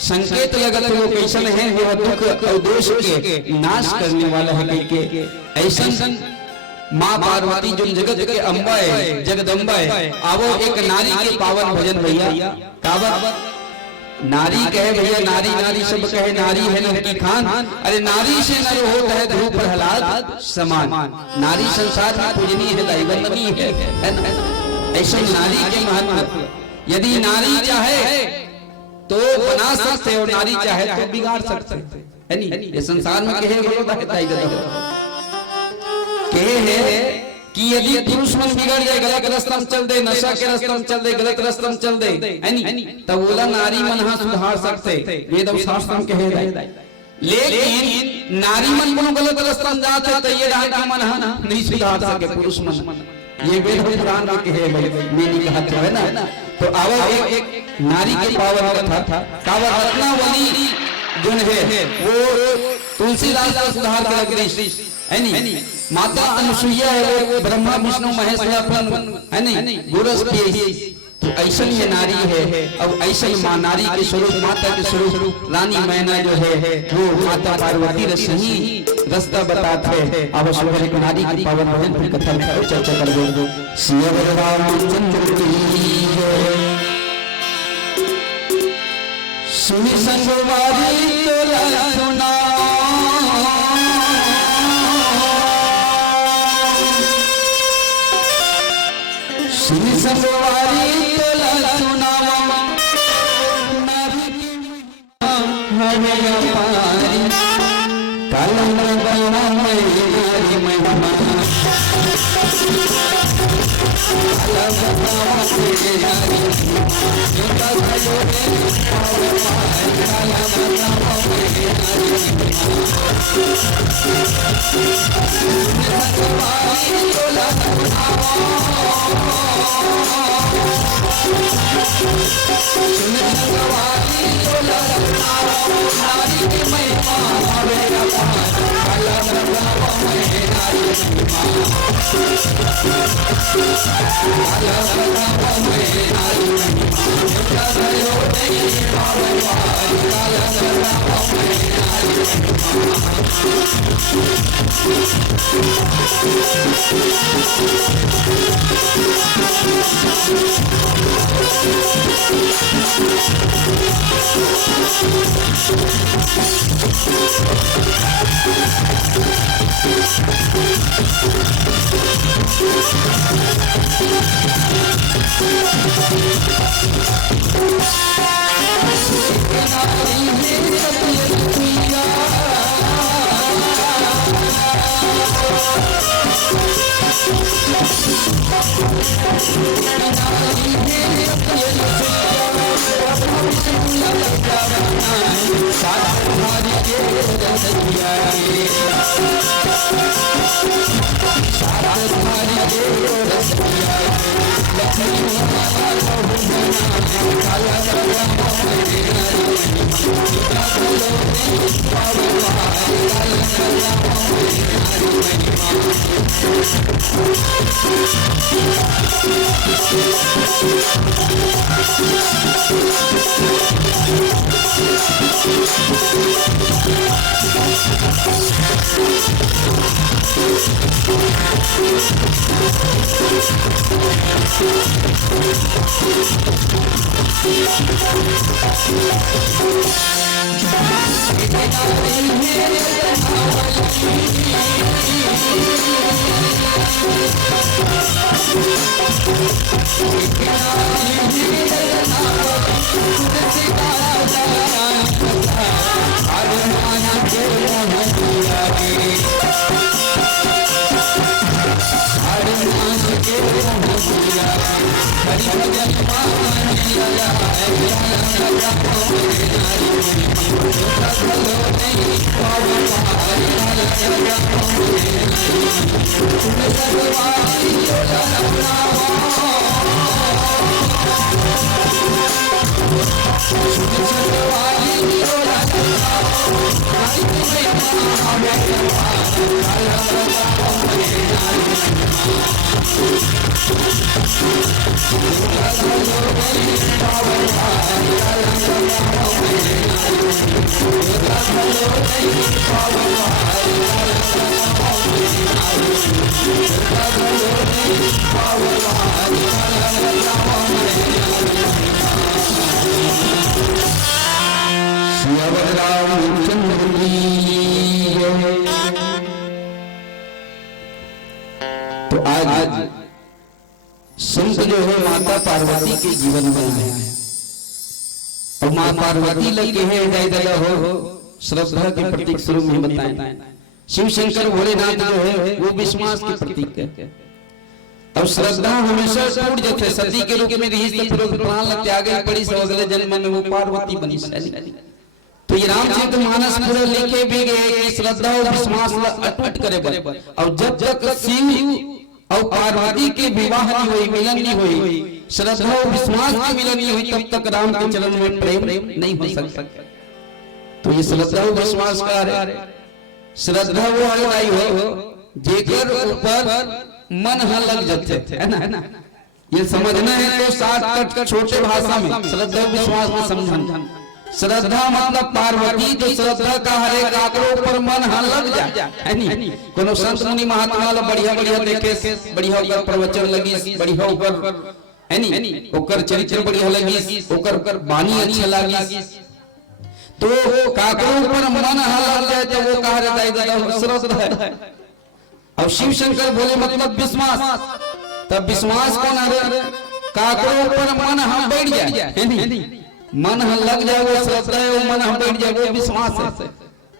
संकेत लगत वो कैसन है वो दुख और दोष के नाश करने वाला है के ऐसा माँ पार्वती जो जगत के अम्बा है जगदम्बा है आवो एक नारी के पावन भजन भैया काबर नारी कहे भैया नारी नारी सब कहे नारी है नर की खान। अरे नारी से नर होता है ध्रुव प्रहलाद समान। नारी संसार में पूजनीय है दैवतनी है ऐसे नारी के महत्व। यदि नारी चाहे तो बना सकते और नारी चाहे तो बिगाड़ सकते है नहीं। ये संसार में कहे है कि यदि पुरुष मन बिगड़ जाए गलत रास्ता में चल दे नशा के रास्ता में चल दे गलत रास्ता में चल दे है नहीं तब बोला नारी मन हाँ सुधार सकते वेद और शास्त्र में कहे जाए। लेकिन नारी मन को गलत रास्ता में जाते तो ये राजा मन हाँ नहीं सुधार सके पुरुष मन ये वेद और पुराण में कहे मेरी कहा है ना। तो आओ एक नारी के पावन कथा कावर रत्नावली जो है वो तुलसीदास का सुधार कर है नहीं। माता अनुसुईया है वो ब्रह्मा विष्णु महेश है नहीं गुरस तो ऐसा ये नारी है। अब ऐसा माँ नारी के स्वरूप माता के स्वरूप रानी मैना जो है वो माता पार्वती ने सही रास्ता बताते हैं। अब सुबह एक नारी की पावन भजन पर कथा में चर्चा कर दो। सिया रामचंद्र की सुनि संगवारी तोला सुना सुनि संगवारी तोला सुनावा हमें अपारी कलम बना मेरी महिमा कलम बना मेरी जोता जो है कलम बना मेरी तो आज संत जो है माता पार्वती के जीवन में आए हैं और माँ पार्वती लगे हैं दादा हो श्रद्धा के प्रतीक स्वरूप में बताएं। शिव शंकर भोलेनाथ जो है वो विश्वास के प्रतीक है और श्रद्धा हमेशा टूट जाते सती के रूप में रही तो प्राण लग त्यागे पड़ी सब अगले जन्म में वो पार्वती बनी। तो ये रामचरितमानस पूरे लिखे भी गए कि श्रद्धा और विश्वास अटूट करे और जब तक शिव और पार्वती के विवाह नहीं हुई मिलन नहीं हुई श्रद्धा और विश्वास की मिलन नहीं हुई तब तक राम के चरण में प्रेम नहीं हो सकता। तो ये श्रद्धा और विश्वास का है श्रद्धा वो आई हो जेकर ऊपर मन ह लग जाते है ना। ये समझना है तो सात छोटे भाषा में श्रद्धा और विश्वास में समझना। श्रद्धा मतलब पार्वती जो श्रद्धा का हरे काकरो पर मन ह लग जा है नी। कोनो संत मुनि महात्मा ला बढ़िया बढ़िया देखे बढ़िया ऊपर प्रवचन लगी बढ़िया ऊपर है नी ओकर चरित्र बढ़िया लगी ओकर वाणी अच्छा लगी तो काकरो पर मन ह लग जाए तो वो कहा जाता है श्रद्धा है। और शिव शंकर बोले मतलब विश्वास तब विश्वास कौन है काकरो पर मन ह बैठ जाए है नी मन ह लग जाए वो श्रद्धा है वो मन ह बैठ जाए वो विश्वास है।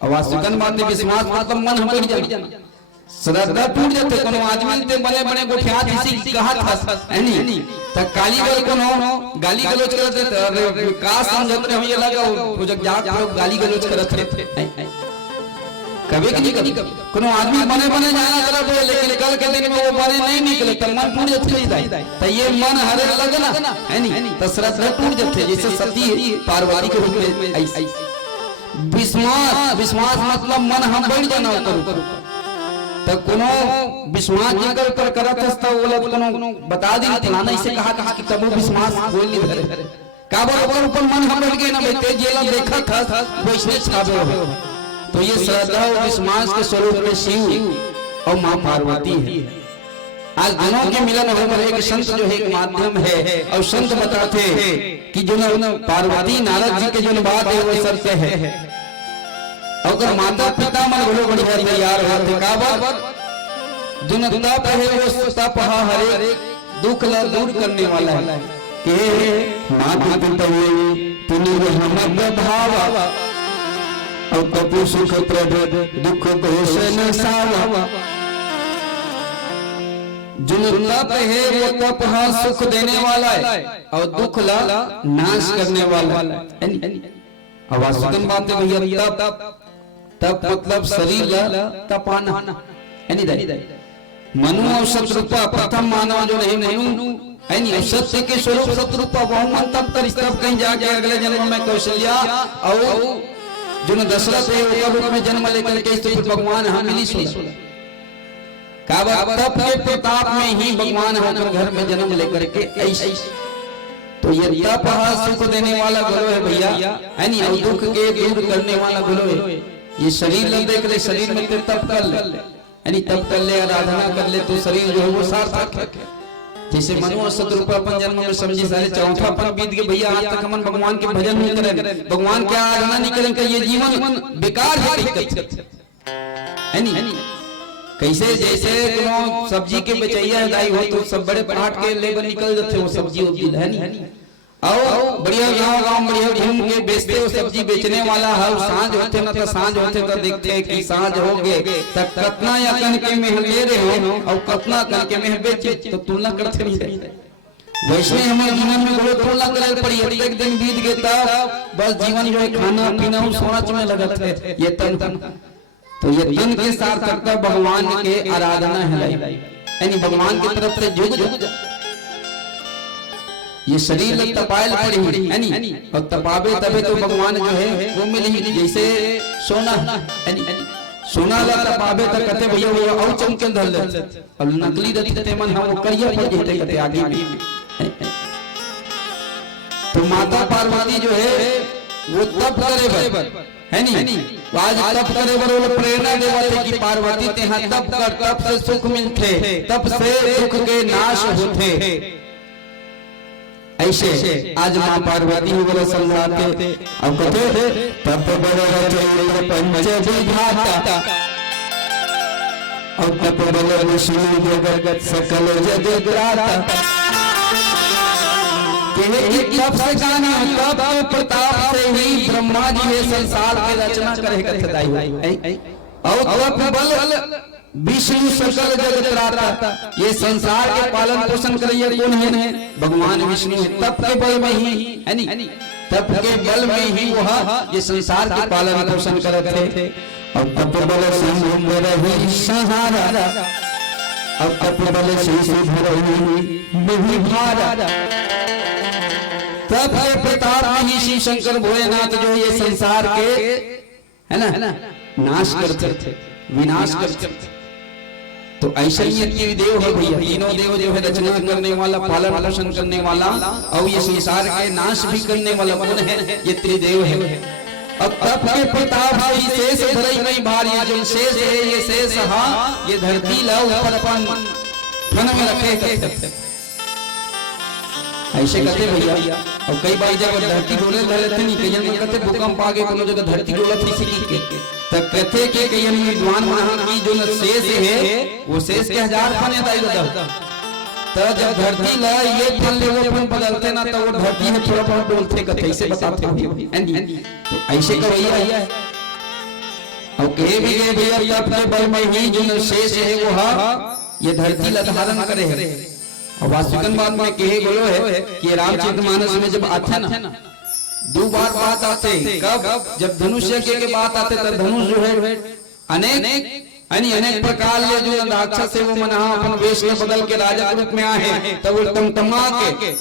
और वास्तविकन बात है विश्वास मतलब मन ह बैठ जाए श्रद्धा टूट जाते कोनो आदमी ते बने बने गोठिया इसी कहा था नहीं त काली गल कोनो गाली गलौज करते थे अरे का समझत रहे हम ये लगा वो जब जात लोग गाली गलौज करते थे कभी कि नहीं कभी कोनो आदमी बने बने जाना तरफ है लेकिन कल के दिन में वो बने नहीं निकले तो मन टूट जाते तो ये मन हरे अलग ना है नहीं तो श्रद्धा टूट जाते जैसे सती पार्वती के रूप में ऐसे विश्वास विश्वास मतलब मन हम बढ़ जाना करू तो कोनो विश्वास जगर पर करत हस्ता ओला कोनो बता दी फलाना इसे कहा कि तब विश्वास कोई नहीं धरे काबर ऊपर मन हम बढ़ गए ना बेटे जेला देखा था वैसे छाबे हो तो ये श्रद्धा और विश्वास के स्वरूप में शिव और मां पार्वती है। आज दोनों के मिलन हो रहे एक संत जो है एक माध्यम है और संत बताते हैं कि जो पार्वती नारद जी के जो बात है वो सत्य है अगर माता पिता मन बोलो बढ़िया तैयार होते काबर दुन तप है वो तप हरे दुख ला दूर करने वाला है के माता पिता तुनि हम भाव और तपु सुख प्रद दुख दोष न सावा जुन तप है वो तप सुख देने वाला है और दुख ला नाश करने वाला है। अब वास्तविक बात है भैया तप मतलब शरीर ला तपाना यानी मनु और शत्रुपा प्रथम मानव जो नहीं मनु है नहीं सत्य के स्वरूप शत्रुपा बहुमन तप कर तब कहीं जाके अगले जन्म में कौशल्या और जो दशरथ है वो रूप में जन्म लेकर के इस भगवान हम मिली सुना काबर तप के प्रताप में ही भगवान होकर घर में जन्म लेकर के ऐसे तो ये तप सुख देने वाला गुरु है भैया है नहीं और दुख के दूर करने वाला गुरु है। ये शरीर ले देख ले शरीर में तप कर ले यानी तप कर ले आराधना कर ले तो शरीर जो है वो सार्थक है। जैसे मनु और शत्रुपा अपन जन्म में समझी सारे चौथा पन बीत गए भैया आज तक हम भगवान के भजन नहीं करें भगवान की आराधना नहीं करें ये जीवन बेकार है नहीं कैसे जैसे कोनो सब्जी के बेचैया दाई हो तो सब बड़े पहाड़ के लेबर निकल जाते वो सब्जी उब्जी है नहीं आओ बढ़िया गांव बढ़िया घूम के बेचते हो सब्जी बेचने वाला है सांझ होते ना तो सांझ होते तो देखते हैं कि सांझ हो गए तब कितना या कन के में ले रहे हो और कितना कन के में बेचे तो तुलना करते नहीं रहे वैसे हमारे जीवन में बोलो तुलना करे पड़ी एक दिन बीत गए तब बस जीवन जो है खाना पीना सोना में लगा थे ये तन तो ये तन के सार्थकता भगवान के आराधना है यानी भगवान की तरफ से झुक ये शरीर लग तपायल पड़ी है नहीं और तपावे तबे तो भगवान जो है वो मिली जैसे सोना यानी सोना ला तपावे तक कहते भैया वो और चमके धल और नकली रहते मन हम करिया पर जेते कहते आगे में तो माता पार्वती जो है वो तप करे बर है नहीं आज तप करे बर वो प्रेरणा देवते कि पार्वती तेहा तप कर तप से सुख मिलते तप से दुख के नाश होते ऐसे आज मां पार्वती हो बोले समझाते अब कहते तप बड़े रचय पंच विधाता और तप बड़े विष्णु जगत सकल जगत्राता के तप से गाना तप प्रताप से ही ब्रह्मा जी ने संसार की रचना करे कथाई और तप बल विष्णु सकल जगत्राता ये संसार के पालन पोषण करिए कौन है भगवान विष्णु तप के बल में ही है नहीं तप के बल में ही वह ये संसार के पालन पोषण करते थे और तप बल से रही सहारा और तप बल से नहीं भारा तप के प्रताप में ही शिव शंकर भोलेनाथ जो ये संसार के है ना नाश करते थे विनाश करते थे तो ऐसा ही ये देव है भैया तीनों देव जो है रचना करने वाला पालन पोषण करने वाला और ये संसार के नाश भी करने वाला कौन है ये त्रिदेव है। अब तप के प्रताप से शेष धरई नहीं भार ये जो शेष है ये शेष हां ये धरती ला ऊपर अपन मन में रखे ऐसे कहते भैया और कई बार जब धरती डोले रहते नहीं कई जन कहते भूकंप आ गए कोनो जगह धरती डोलत थी के तब कहते कि कई विद्वान वहां की जो शेष है वो शेष के 1000 फन दाई रहता तब जब धरती ला ये फन ले वो फन बदलते ना तो वो धरती में थोड़ा बहुत डोलते कहते ऐसे बताते हो तो ऐसे का भैया और कहे भी गए भैया तप के बल में ही जो शेष है वो ये धरती ला धारण करे है। और वास्तविकन बात में कहे बोलो है कि रामचरितमानस में जब आते ना दो बार बात आते, कब जब धनुष्य के बात आते तब धनुष जो है अनेक प्रकार ले जो राक्षस है वो मना अपन वेश में बदल के राजा के रूप में आए, तब वो तमतमा के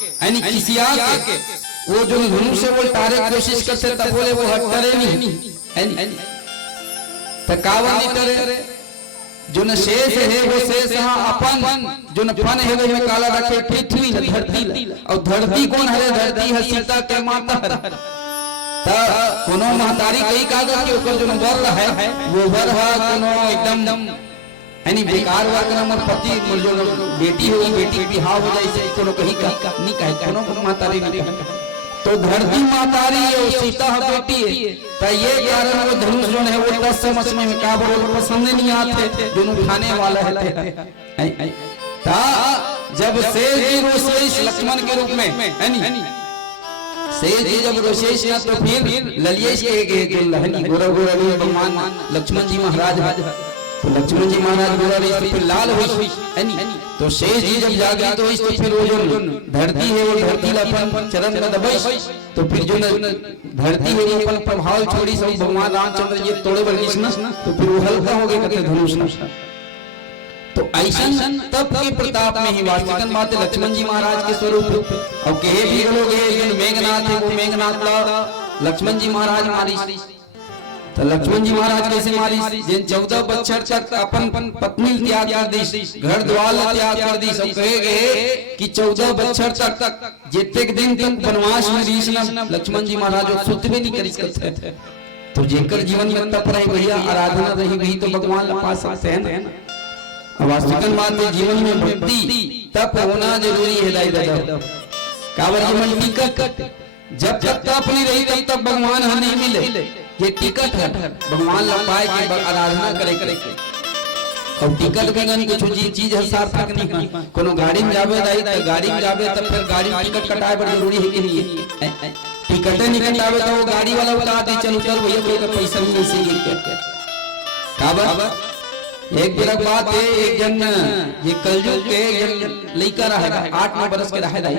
खिसिया के वो जो धनुष है वो तारे की कोशिश करते, तब बोले वो हटरे नहीं तकावा नहीं करे। जो न शेष है वो शेष अपन जो न फन है वो में काला रखे पृथ्वी न धरती, और धरती कौन है? धरती है सीता के माता ता कोनो महतारी कई कागज के ऊपर जो न वर है वो वर है कोनो एकदम यानी बेकार वर्ग न मोर पति मोर जो बेटी है वो बेटी बिहाव हो जाए से कोनो कहीं का नहीं कहे कोनो महतारी नहीं कहे, तो धरती महतारी और सीता है बेटी है। तो ये कारण वो धनुष जो है वो 10 समझ में क्या बोलो पसंद नहीं आते दोनों उठाने वाला है। ता जब शेष जी रोषेश लक्ष्मण के रूप में शेष जी जब रोषेश है तो फिर ललियेश के भगवान लक्ष्मण जी महाराज, तो लक्ष्मण जी महाराज बोला फिर लाल हुई तो शेष जी जब जागी तो इस तो फिर वो जो धरती है वो धरती अपन चरण में दबाई, तो फिर जो धरती है वो अपन प्रभाव छोड़ी सब भगवान रामचंद्र जी तोड़े बरगिस ना, तो फिर वो हल्का हो गया कहते धनुष ना। तो ऐसा तब के प्रताप में ही वास्तविकन बात लक्ष्मण जी महाराज के स्वरूप और कहे भी लोग मेघनाथ है वो मेघनाथ लक्ष्मण जी महाराज मारी, तो लक्ष्मण जी महाराज कैसे मारी? जिन 14 बच्चर तक अपन पत्नी त्याग कर दी, घर द्वार त्याग कर दी, सब कहे गए कि 14 बच्चर तक जितने दिन तक वनवास में रीसना लक्ष्मण जी महाराज सुत भी नहीं कर सकते। तो जेकर जीवन में तप रही भैया आराधना रही गई तो भगवान पा सकते हैं ना। वास्तविकन बात है जीवन में भक्ति तप होना जरूरी है दादा। काबर जीवन टिकट जब तक तप नहीं रही तब तक भगवान हमें नहीं मिले, ये टिकट है भगवान लंबाई की आराधना करे। और टिकट के गन कुछ चीज है सार्थक नहीं है। कोनो गाड़ी में जावे दाई तो गाड़ी में जावे तब फिर गाड़ी में टिकट कटाए बड़ी जरूरी है कि नहीं? टिकट नहीं कटावे तो वो गाड़ी वाला बता दे चल उतर भैया कोई का पैसा नहीं मिलेगी काबर। एक बिरक बात है एक जन ये कलयुग के लइका रहा 8-9 बरस के रहा दाई,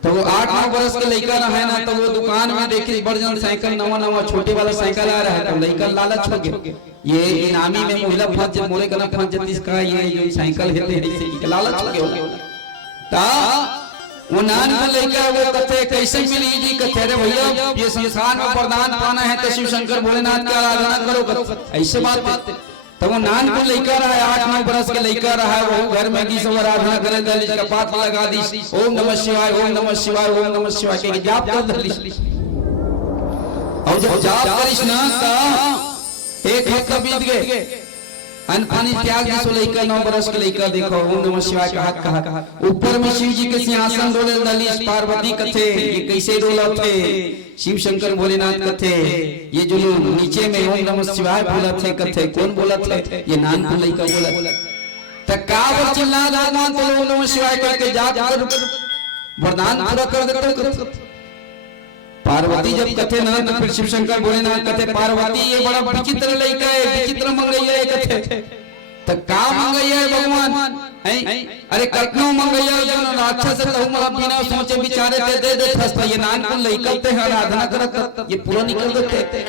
तो वो 8-9 बरस के लइका रहा ना, तो वो दुकान में देखे बड़जन साइकिल नवा छोटे वाला साइकिल आ रहा है, तो लइका लालच हो गया ये इनामी में महिला फंस मोरे कना फंस जतिस का ये साइकिल हेते ऐसे की लालच हो गया। ता वो नान को लइका वो कथे कैसे मिली जी? कथे रे भैया ये संसार में वरदान पाना है तो शिव शंकर भोलेनाथ की आराधना करो, ऐसे बात। तो वो नान को लइका रहा है 8-9 बरस के लइका रहा है, वो घर में की सब आराधना करे दलिस का पाठ लगा दी, ओम नमः शिवाय ओम नमः शिवाय ओम नमः शिवाय के जाप कर दलिस। और जब जाप करिस ना तो एक हफ्ता बीत गए अनपानी त्याग दिसो लइका 9 बरस के लइका देखो ओम नमः शिवाय कहा ऊपर में शिव जी के सिंहासन डोले दलिस, पार्वती कथे ये कैसे डोला थे, शिव शंकर भोलेनाथ कथे ये जो नीचे में ओम नमः शिवाय बोला थे कथे कौन बोला थे? ये नान को लइका बोला। त काबर चिल्ला भगवान तो ओम नमः शिवाय करके जाप कर वरदान पूरा कर देते। पार्वती जब कथे ना तो फिर शिव शंकर भोलेनाथ कथे पार्वती ये बड़ा विचित्र लइका है, विचित्र मंगैया है कथे। तो का मंगैया है भगवान? अरे कतनो मंगैया जो राक्षस से तो हम बिना सोचे विचारे दे फसता ये नान को लइकते हैं आराधना करत ये पूरा निकल देते।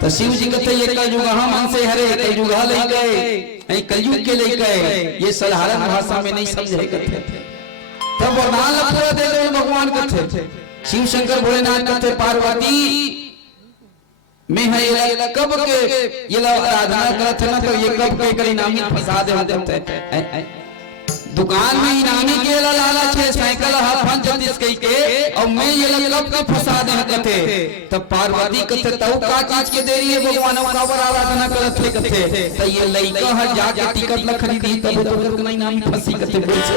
तो शिव जी कहते ये कलयुग हम से हरे कलयुग ले गए कलयुग के ले गए, ये साधारण भाषा में नहीं समझे कहते। तब वरदान पूरा दे दे भगवान कहते शिव शंकर भोलेनाथ कहते पार्वती में है ये कब के ये आराधना करत है ना, तो ये कब के करी नामी फसाद है दुकान में इनामी के लालच है साइकिल हा फंस जतिस कई के और मैं ये कब का फसाद है कहते। तब पार्वती कहते तो का चीज के देरी है भगवान का आराधना करत है कहते। तो ये लइका है जाके टिकट ल खरीदी तब तो नहीं नामी फंसी कहते बोल से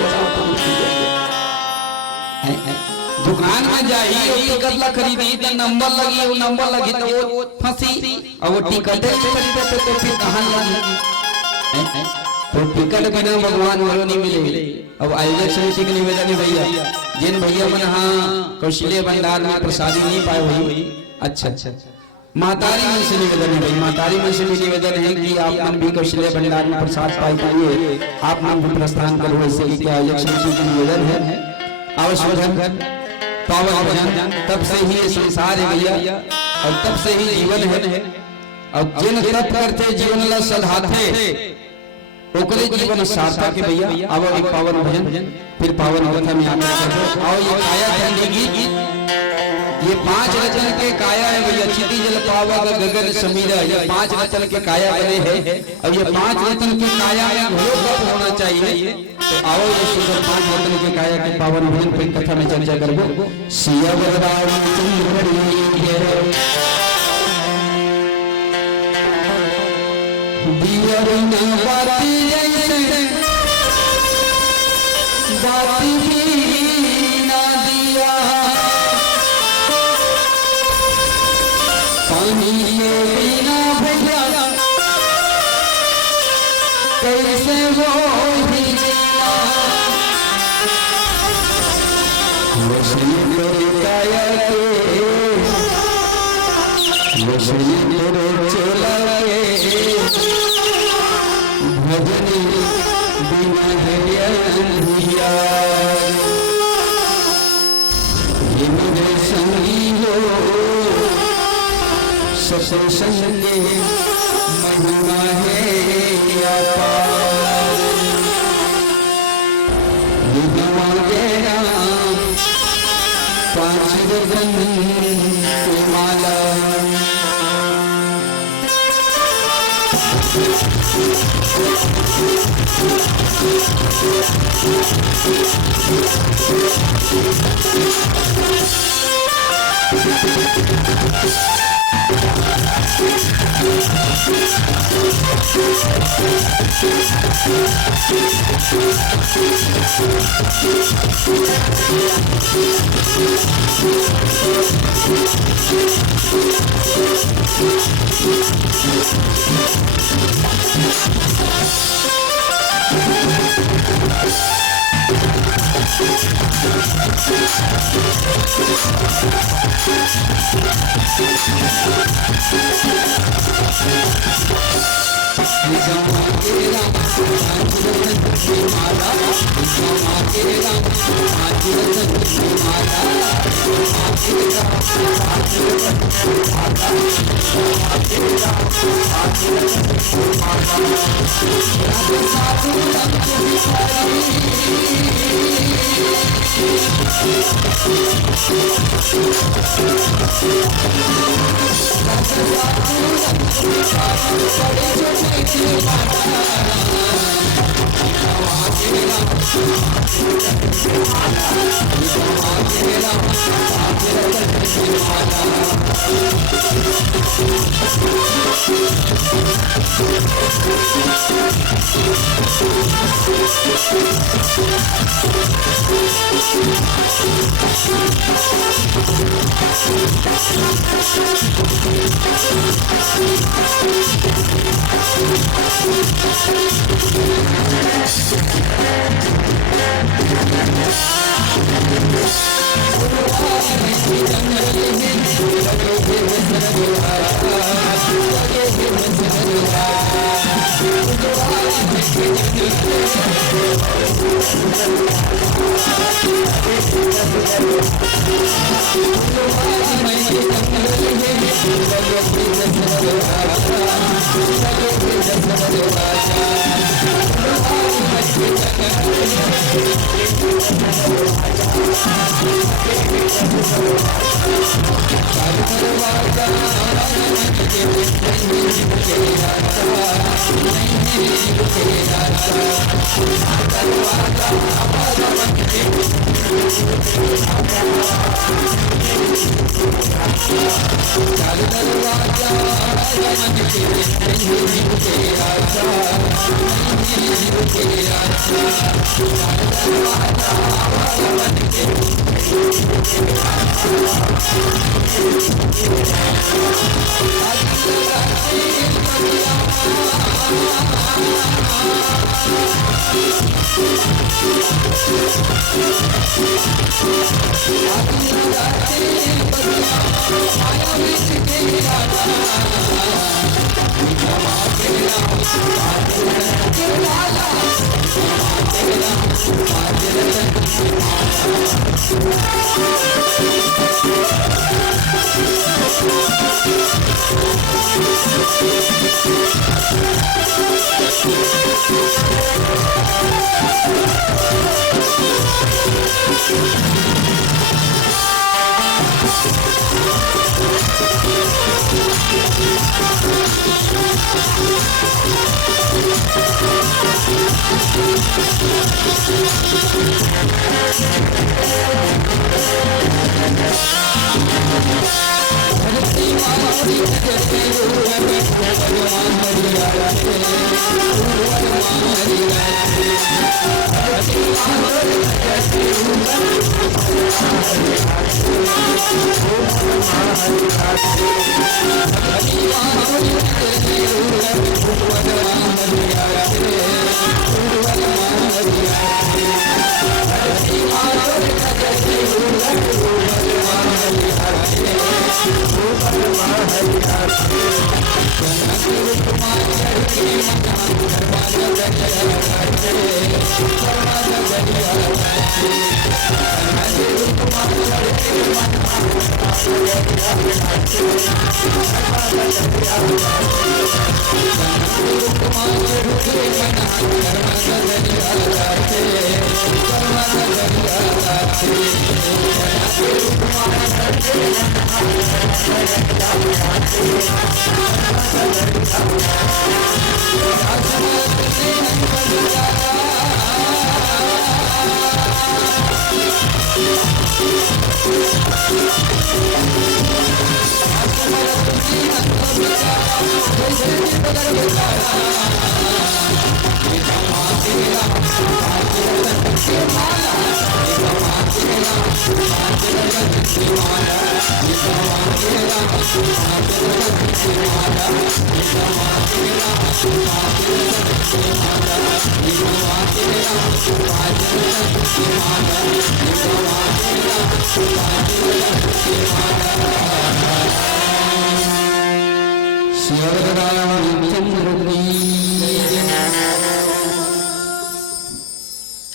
दुकान में जाई और टिकट ला खरीदी तो नंबर लगी वो नंबर लगी तो वो फंसी और वो टिकट खरीदे तो फिर कहां लगी? तो टिकट बिना भगवान वालों नहीं मिले। अब आयोजक समिति के निवेदन है भैया जिन भैया मन हाँ कौशल्य भंडार में प्रसादी नहीं पाए हुई अच्छा महतारी मन से निवेदन है भाई, महतारी मन से भी निवेदन है कि आप मन भी कौशल्य भंडार में प्रसाद पाई पाइए, आप मन भी प्रस्थान करो। ऐसे ही क्या आयोजक का निवेदन है, आवश्यक पावन भजन तब से ही ये संसार है भैया, और तब से ही जीवन है। और जिन तप करते जीवन ला सधाते ओकरे जीवन सार्थक है भैया। अब एक पावन भजन फिर पावन कथा में आकर और ये काया चंडी गीत, ये 5 रचन के काया है भैया। चिति जल पावक गगन समीरा, ये 5 रचन के काया बने हैं। और ये 5 रचन के काया में घोर तप होना चाहिए। तो आओ ये सुंदर 5 रचन के काया के पावन भजन फिर कथा में चर्चा करो। सिया वरदान बाती जैसे बाती भी ना दिया, पानी के बिना भैया कैसे वो ही जीना। वसनी तेरे काया के, वसनी तेरे चला के, भजनी बिना हरिया ये मेरे संगी हो सबसे संगे महिमा है अपार। ये मांगे राम 5 रतन की माला, Thank you.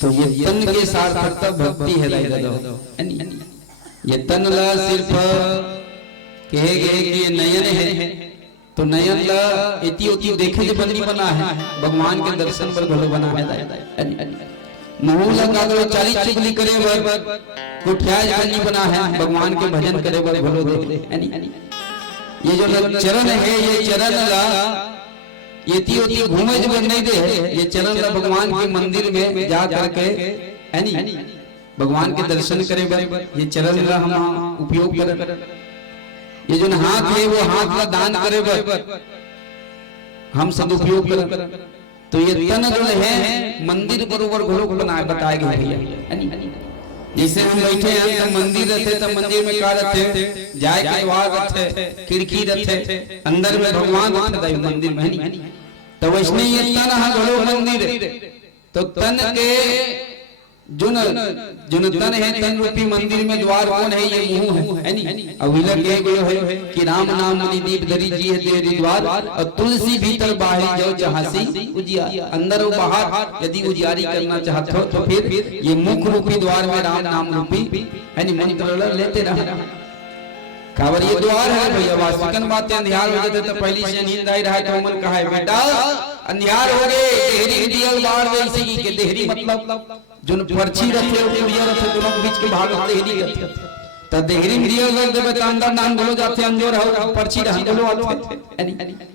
तो ये तन के सार्थकता भक्ति है दादा। ये तन ला सिर्फ कहे गए कि नयन है तो नयन ला इति उति देखे जे बंदी बना है, भगवान के दर्शन पर भलो बना है। मुंह लगा दो चाली चुगली करे बर कुठियाज बंदी बना है, भगवान के भजन करे बर भलो दे। ये जो चरण है ये चरण ला इति उति घूमे जो नहीं दे, ये चरण ला भगवान के मंदिर में जा करके है नी भगवान के दर्शन करे बर ये चरण ला हम उपयोग कर। ये जो हाथ है वो हाथ का दान करे बर हम सदुपयोग कर। तो ये तन जो है मंदिर बरोबर घोलोक बनाए बताए गए भैया। जैसे हम बैठे हैं तो मंदिर रहते तो मंदिर में का रहते जाए के वाग रहते खिड़की रहते अंदर में भगवान रहते मंदिर में। तो वैष्णव ये तन है घोलोक मंदिर। तो तन के जुन तन है तन रूपी मंदिर में द्वार कौन है? ये मुंह है नी। अब विलक कह गयो है कि राम नाम मुनि दीप धरी जी है तेरी द्वार, और तुलसी भीतर बाहरी जो जहासी उजिया। अंदर और बाहर यदि उजियारी करना चाहते हो तो फिर ये मुख रूपी द्वार में राम नाम रूपी है नी मंत्र लेते रहा। काबर ये द्वार है भैया। वास्तविकन बातें अंधियार हो जाते तो पहली से नींद आई रहा तो मन कहा है बेटा अंधियार हो गए देहरी दियल बार वैसे की के देहरी मतलब जोन पर्ची रखे और दिया रखे दोनों के बीच के भाग देहरी रखे। तो देहरी दियल कर देबे त अंदर नाम बोलो जाते अंजोर हो पर्ची रह बोलो आते।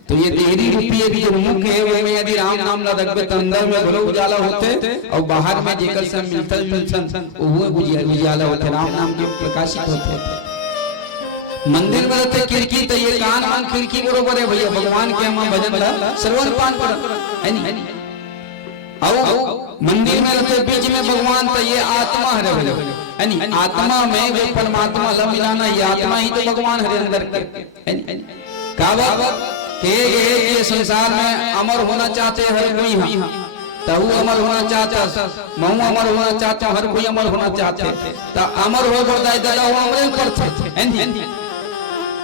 तो ये देहरी रूपी ये जो मुख है वो में यदि राम नाम ना रखबे त अंदर में बोलो उजाला होते और बाहर में जेकर से मिलतन वो उजाला होते राम नाम के प्रकाशित होते। मंदिर में रहते खिड़की तो ये कान खिड़की बरोबर है भैया। भगवान के हम भजन ला श्रवण पान कर है नी। आओ मंदिर में रहते बीच में भगवान तो ये आत्मा है है नी। आत्मा में वो परमात्मा ला मिलाना, ये आत्मा ही तो भगवान है अंदर है नी। का बाबा के ये संसार में अमर होना चाहते हर कोई हम तू अमर होना चाहता, मैं अमर होना चाहता, हर कोई अमर होना चाहते, तो अमर हो बरदाई दादा वो अमरे पर थे,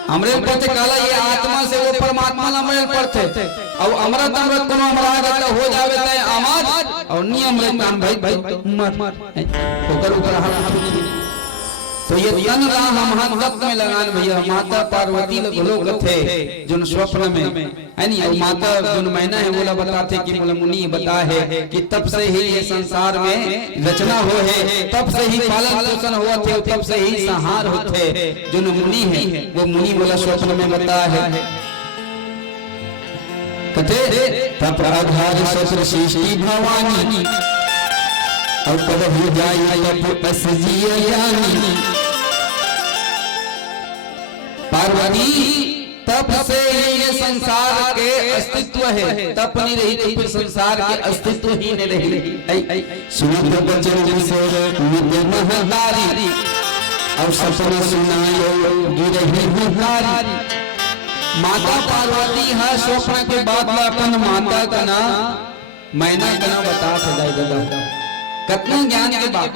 अमरे पर थे काला ये आत्मा से वो परमात्मा अमरे पर थे, और अमृत अमृत कोनो अमरा गता हो जावे ते अमर और नी अमृत नाम भाई भाई मर ओकर ऊपर हाथ। तो ये तन राम महातत्व में लगान भैया माता पार्वती लोग थे जो स्वप्न में है नहीं, और माता जो मैना है बोला बताते कि बोला मुनि बता है कि तब से ही ये संसार में रचना हो है, तब से ही पालन पोषण हुआ थे, तब से ही संहार होते जो मुनि है वो मुनि बोला स्वप्न में बता है कथे तब आधार ससुर सृष्टि भवानी और कब हो जाए तब असजिया यानी पार्वती तप से ये संसार के अस्तित्व है, तप नहीं रही तो फिर संसार के अस्तित्व ही नहीं रही। सुनत बचन से नित्य महतारी और सपना सुनायो गिरही हुहारी। माता पार्वती है स्वप्न के बाद अपन माता का नाम मैना का नाम बता सजाई दादा कितना ज्ञान के बात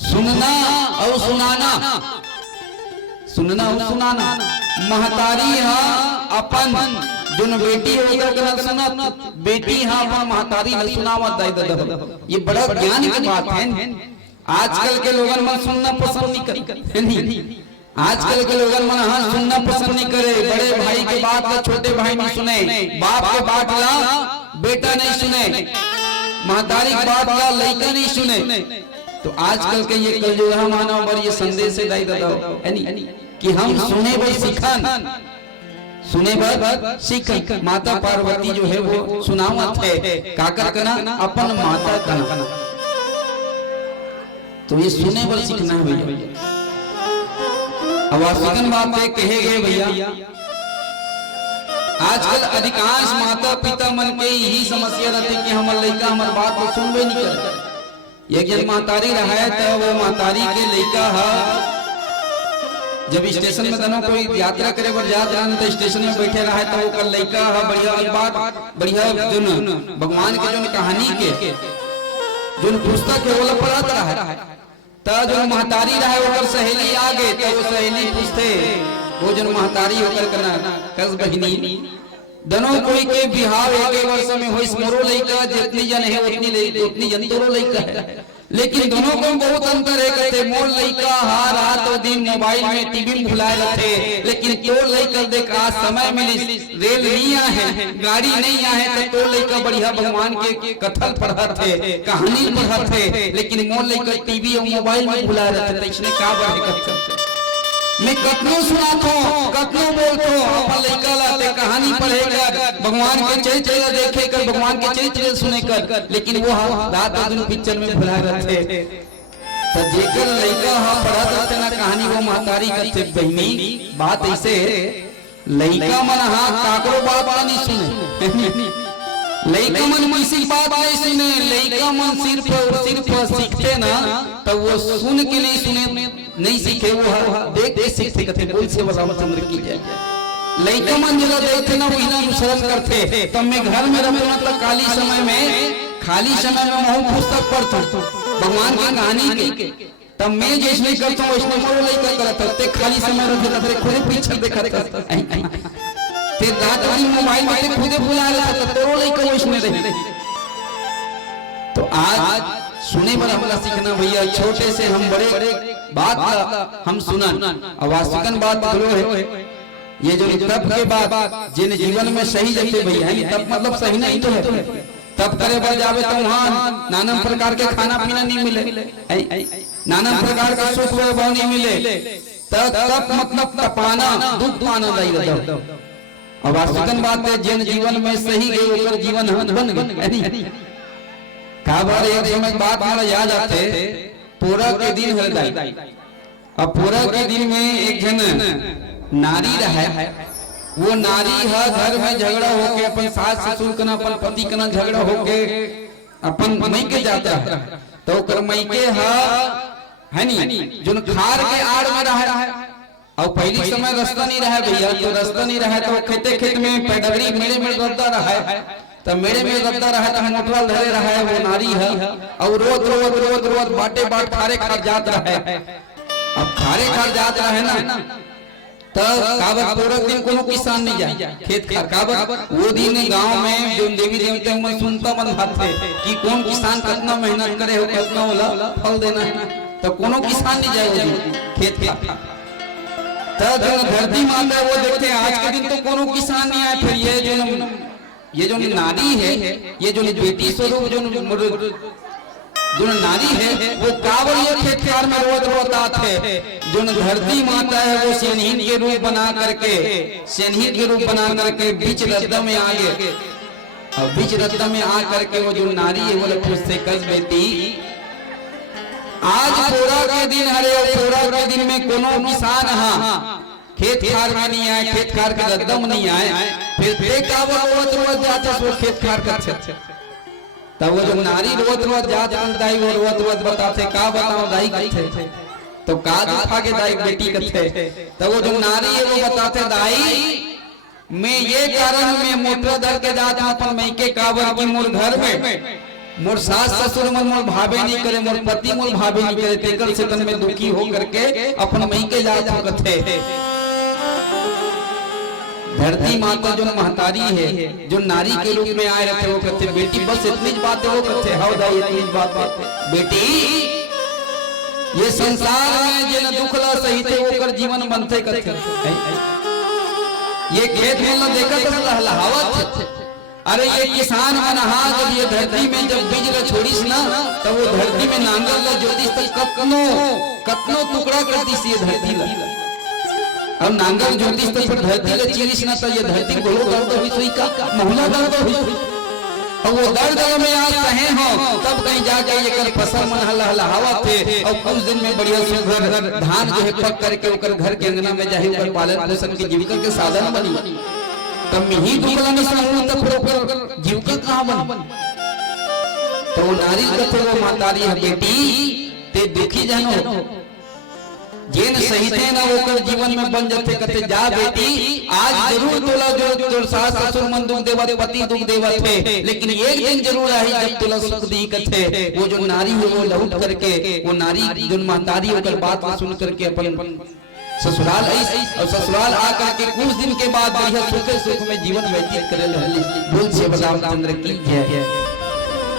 सुनना और सुनाना, सुनना और सुनाना। महतारी हा अपन जोन बेटी होकर सुना, बेटी हा अपन महतारी ने सुनावत दाई दादा, ये बड़ा ज्ञान की बात है। आजकल के लोगन मन सुनना पसंद नहीं करे, आजकल के लोगन मन हाँ सुनना पसंद नहीं करे, बड़े भाई के बात ला छोटे भाई नहीं सुने, बाप के बात ला बेटा नहीं सुने, महतारी की बात ला लड़का नहीं सुने। तो आजकल के ये कलयुग मानव पर ये संदेश है दाई दादा यानी कि हम सुने बर सीखन, सुने बर सीखन। माता पार्वती जो है वो सुनावत है काकर कना अपन माता कना, तो ये सुने बर सीखना है भैया। अब आशिकन बातें कहे गए भैया, आजकल अधिकांश माता पिता मन के यही समस्या रहती कि हमारे लड़का हमारे बात को सुनबे नहीं करे। एक जन महतारी रहा है तो वो महतारी के लड़का है जब स्टेशन में दोनों कोई यात्रा करे बर जा जान तो स्टेशन में बैठे रहा है तो वो कल लड़का है बढ़िया बात बढ़िया जो भगवान के जो कहानी के जो पुस्तक है वो पढ़ता रहा है, तो जो महतारी रहा है वो सहेली आ गए तो वो सहेली पूछते वो जो महतारी होकर करना कस बहिनी दोनों कोई के बिहार एक वर्ष में हो मोरो लइका जितनी जन है उतनी जन तोरो लइका है, लेकिन दोनों को बहुत अंतर है। कहते मोर लइका हर रात और दिन मोबाइल में टीवी में भुलाए रहते, लेकिन तोर लइका देख आज समय मिली रेल नहीं आए गाड़ी नहीं आए तो तोर लइका बढ़िया भगवान के कथन पढ़त है कहानी पढ़त है, लेकिन मोर लइका टीवी और मोबाइल में भुलाए रहते। इसने का बढ़े मैं कतनो सुनाता हूँ कतनो बोलता हूँ अपन लड़का लाते कहानी पढ़ेगा भगवान के चरित्र देखे कर भगवान के चरित्र सुने कर, लेकिन वो रात दिन पिक्चर में भुला रहते। तो जेकर लड़का हम पढ़ा रहते ना कहानी वो महतारी करते बहनी बात ऐसे लड़का मन हाँ काकरो बात नहीं सुने, लड़का मन किसी बात नहीं सुने, लड़का मन सिर्फ सीखते ना तो वो सुन के नहीं सुने नहीं सीखे वो देख देख सीखते कहते बोल से वाला चंद्र की जय। लड़का मन जला देखते ना वही ना अनुसरण करते। तब मैं घर में रहे मतलब खाली समय में मैं पुस्तक पढ़ता भगवान की कहानी के, तब मैं जैसे करता हूँ वैसे मोर लड़का करता ते खाली समय रहते खुद पीछे देखा फिर रात वाली मोबाइल में खुदे बुला रहा था तो लड़का वैसे रहे। तो आज सुने पर हमला सीखना भैया, छोटे से हम बड़े बात हम सुना अवासिकन बात बोलो है ये जो तप के बाद जिन जीवन में सही जाते भैया है तप मतलब सही नहीं तो है, तप करे बर जावे तो वहाँ नाना प्रकार के खाना पीना नहीं मिले, नाना प्रकार का सुख वैभव नहीं मिले, तप मतलब तपाना दुख पाना नहीं रहता। अब आशिकन बात है जिन जीवन में सही गई ओकर जीवन बन गई। काबर एक समय बात हमारा याद आते पूरा के दिन हृदय, अब पूरा के दिन में एक जन नारी रहा, वो नारी है घर में झगड़ा होके अपन सास ससुर कना अपन पति कना झगड़ा होके अपन मई के जाता है तो कर मई के है नी जो खार के आड़ में रहा है। और पहली समय रास्ता नहीं रहा भैया, तो रास्ता नहीं रहा तो खेते खेत में पैडगरी मेले में दौड़ता रहा है, तो मेरे में गद्दा रहा था मोटरल धरे रहा है वो नारी है और रोज बाटे बाट खारे खार जात रहा है। अब खारे खार जात रहा है ना तो काबर पूरा दिन कोनो किसान नहीं जाए खेत खार काबर वो दिन गांव में जो देवी देवता मन सुनता मन भाते कि कौन किसान कितना मेहनत करे हो कितना वाला फल देना है तो कोनो किसान नहीं जाए वो खेत खार। तो जो धरती माता वो देखते हैं आज के दिन तो कोनो किसान नहीं आए। फिर ये जो नारी है ये जो बेटी स्वरूप जो नारी है वो काबर ये खेत खार में रोज आते जो धरती माता है वो सेनहीन के रूप बना करके बीच रद्दा में आ गए। और बीच रद्दा में आ करके वो जो नारी है वो खुद से कस बेटी आज पूरा के दिन हरे पूरा के दिन में कोनो किसान खेत खार में नहीं आए खेत खार के रद्दा में नहीं आए फिर काबर रोज जाते वो खेत खार का तब वो जो नारी रोज जात दाई वो रोज बताते का बताओ दाई कथे तो का दिखा के दाई बेटी कथे तब वो जो नारी है वो बताते दाई मैं ये कारण में मोटर धर के जात अपन मई के काबर की मोर घर में मोर सास ससुर मोर भावे नहीं करे मोर पति मोर भावे नहीं करे तेकर से तन में दुखी हो करके अपन मई के जात कथे। धरती माता जो महतारी है जो नारी के रूप में आए रहते वो कहते बेटी बस इतनी बात है वो कहते हाउ दाई इतनी बात बेटी ये संसार में जे न दुखला सही थे वो कर जीवन बनते कहते ये खेत में न देखा तो लहलहावत अरे ये किसान मनहा जब ये धरती में जब बीज ल छोड़ीस ना तो वो धरती में नांगल ल ज्योतिष तक कतनो टुकड़ा कर दी सी धरती ला अब नांगल ज्योतिष तो फिर धरती ले चीरिस ना तो ये धरती गोलो दर्द हुई सुई का मोहला दर्द हुई और वो दर्द में आज सहे हो तब कहीं जाके ये कर फसल मन हवा थे और कुछ दिन में बढ़िया सुघर धान जो है पक करके ओकर घर के अंगना में जाहि ओकर पालन पोषण की जीविका के साधन बनी तब में ही दुखला में समूह तब फिर ओकर जीविका कहां बनी। तो वो नारी कथे वो मातारी है बेटी ते दुखी जानो जेन सही थे ना वो कर जीवन में बन जाते कहते जा बेटी आज जरूर तोला जो सास ससुर मन दुख देवा पति दुख देवा थे लेकिन एक दिन जरूर आई जब तोला सुख दी कहते वो जो नारी है वो लौट करके वो नारी जो महतारी होकर बात सुन करके अपन ससुराल आई और ससुराल आकर के कुछ दिन के बाद बढ़िया सुख में जीवन व्यतीत करे लगी। बोल से रामचंद्र की जय।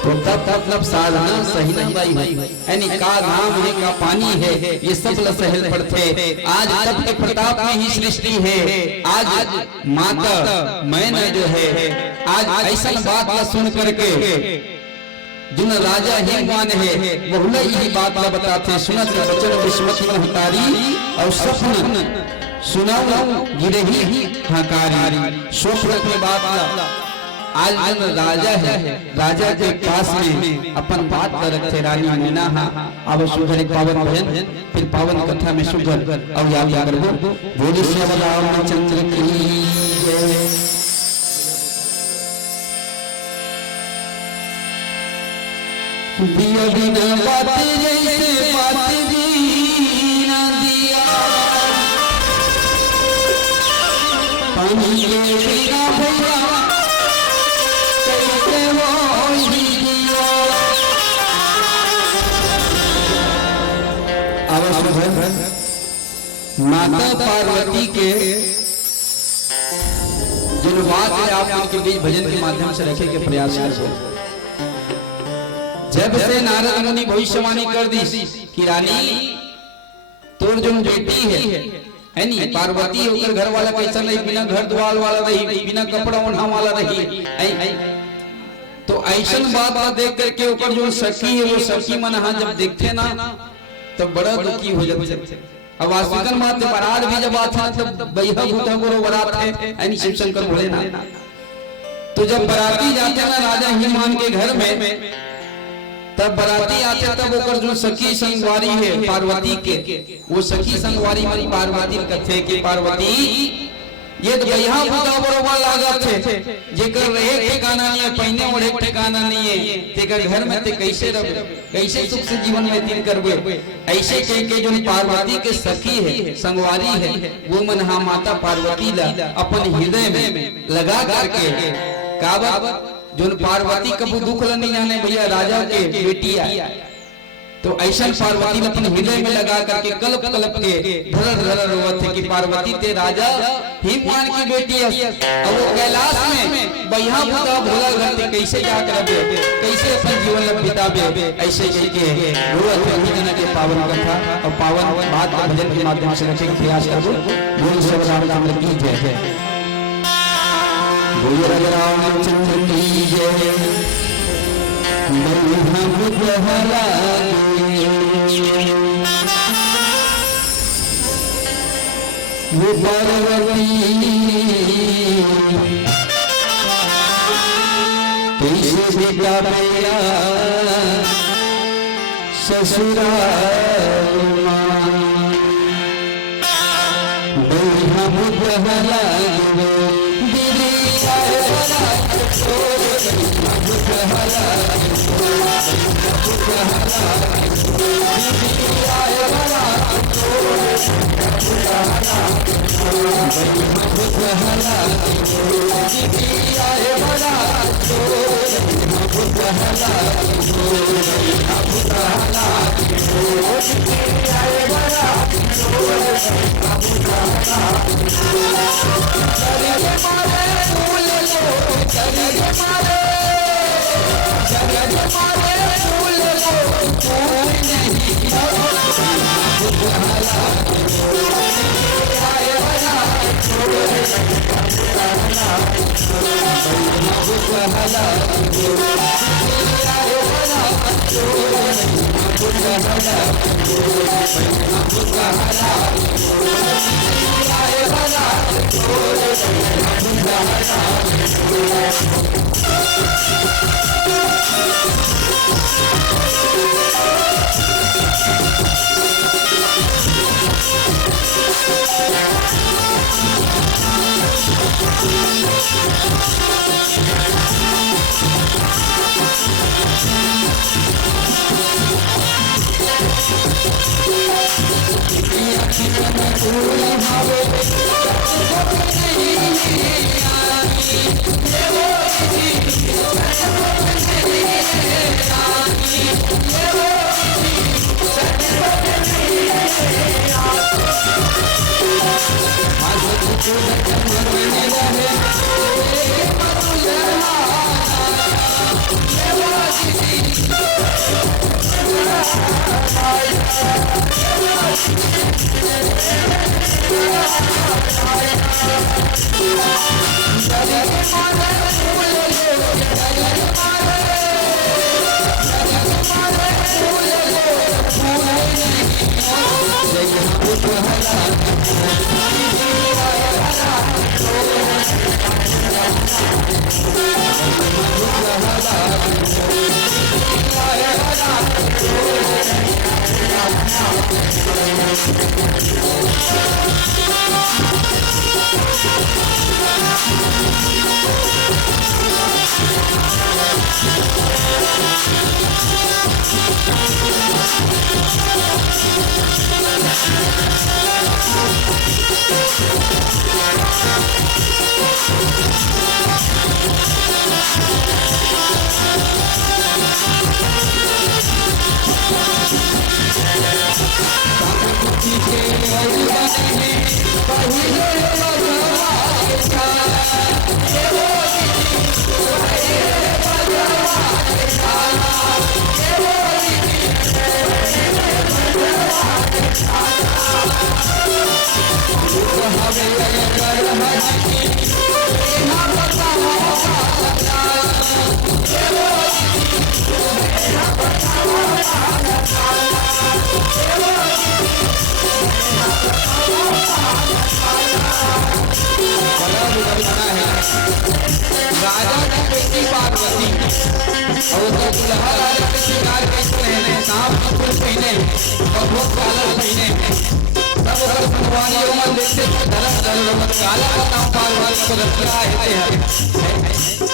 तो तब साधना सही नहीं भाई यानी का नाम है का पानी है ये सब लसहल पड़ते आज तब के प्रताप में ही सृष्टि है आज माता मैंने जो है आज ऐसा बात ला सुन करके जिन राजा ही मान है बहुला यही बात ला बताते सुनत बचन विश्वत में हतारी और सपन सुनाऊं गिरे ही हकारी स्वप्न की बात ला आज जो राजा है राजा के पास में अपन बात कर रखे रानी मीना अब सुघर एक पावन भजन फिर पावन कथा में सुघर अब याद करबो बोले श्री रामचंद्र की जय। दिया बिना बात जैसे बात जीना दिया पानी के बिना भैया माता पार्वती के जो बात है आप उनके बीच भजन के माध्यम से रखे के प्रयास करो। जब से नारद मुनि भविष्यवाणी कर दी कि रानी तोर जो बेटी है नहीं पार्वती होकर घर वाला कैसा नहीं बिना घर द्वार वाला रही बिना कपड़ा ओढ़ा वाला रही तो ऐसा बात देख करके ऊपर जो सखी है वो सखी मन जब देखते ना तो बड़ा दुखी हो जाते। अब आस्तिकन माते बारात भी जब आता तब बैहा भूता गुरु बारात है यानी शिव शंकर भोले ना तो जब बाराती जाते ना राजा हिमान के घर में तब बाराती आते तब ओकर जो सखी संगवारी है पार्वती के वो सखी संगवारी वाली पार्वती कथे के पार्वती ये तो बैहा भूता बरोबर लागत है जेकर रहे ठिकाना नहीं है पहने ओढ़े ठिकाना नहीं है तेकर घर में ते कैसे रह कैसे सुख से जीवन व्यतीत करबे ऐसे कह के जो पार्वती के सखी है संगवारी है वो मन माता पार्वती ला अपन हृदय में लगा करके काबा जो पार्वती कबू दुख नहीं जाने भैया राजा के बेटी आई, तो ऐसा पार्वती ने अपने हृदय में लगा करके कल्प कल्प के धरर धरर रोवत थे कि पार्वती ते राजा हिमवान की बेटी है, और वो कैलाश में बहिया बुदा भोला घर ते कैसे जा करबे, कैसे अपन जीवन बिताबे, ऐसे करके रोवत थे। उन्हीं जना के पावन कथा और पावन बात भजन के माध्यम से रखने का प्रयास करो। बोल सब राम की जय। बोल रामचंद्र की जय। वो पार्वती कैसे बेटा मेरा ससुराल बढ़िया बुझला दीदी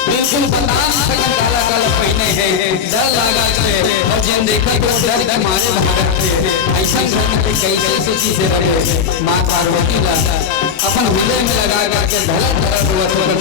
बिल्कुल बता काला काला पहने है, डर लगा और जिन देखा तो डर के मारे भारत के ऐसा कैसे सोची से रहे माँ पार्वती ला अपन हृदय में लगा करके धरम धरम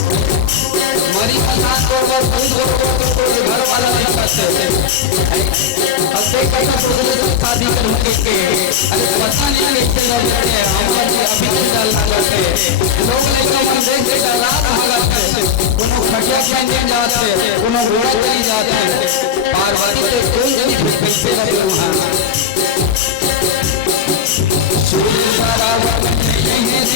मरी पठान को घर वाला नहीं करते अब देख कैसा सोचले शादी करके के अरे पता नहीं कैसे लोग लड़े हमारे अभी तक डाल करते लोग लेकर मन देख के रात भागते कोनो खटिया खेलने जाते कोनो घोड़ा चली जाते पार्वती से कोई नहीं कैसे रहे वहां सूर्य सारा नहीं है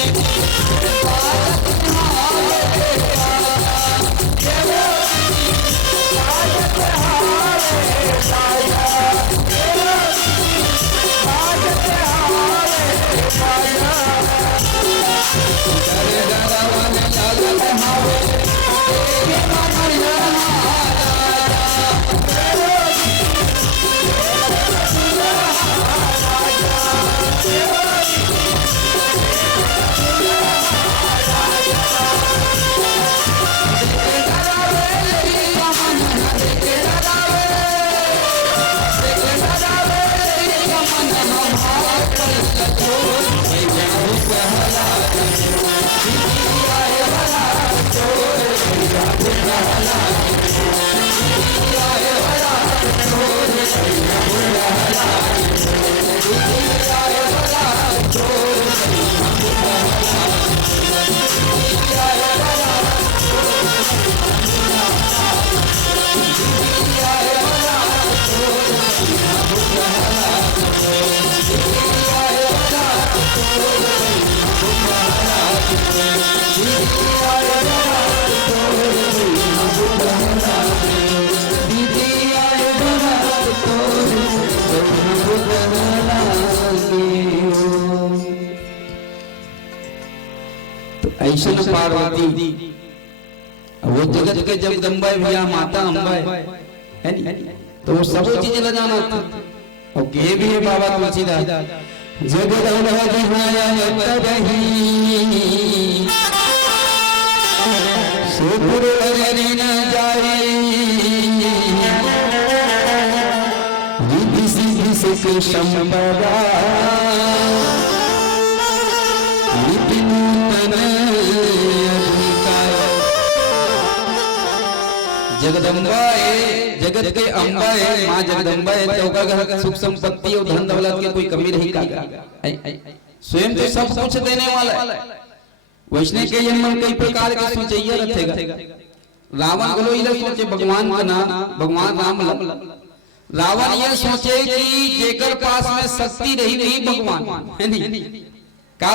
ऐसे पार्वती वो जगत के जगदम्बा भैया माता अम्बा है नी तो वो सब चीज ल जाना था और के भी है बाबा तुलसीदास जगदम्बा बिहाया तबही सुपुर हरि न जाए विधि सिद्धि से संपदा जगदम्बा है जगत के अम्बा है माँ जगदम्बा है तो का सुख संपत्ति और धन दौलत की कोई कमी नहीं का स्वयं तो सब कुछ देने वाला है वैष्णव के जन्म कई प्रकार के सोचैया रखेगा रावण बोलो इधर सोचे भगवान का नाम भगवान राम रावण ये सोचे कि जेकर पास में शक्ति रही नहीं भगवान है नहीं का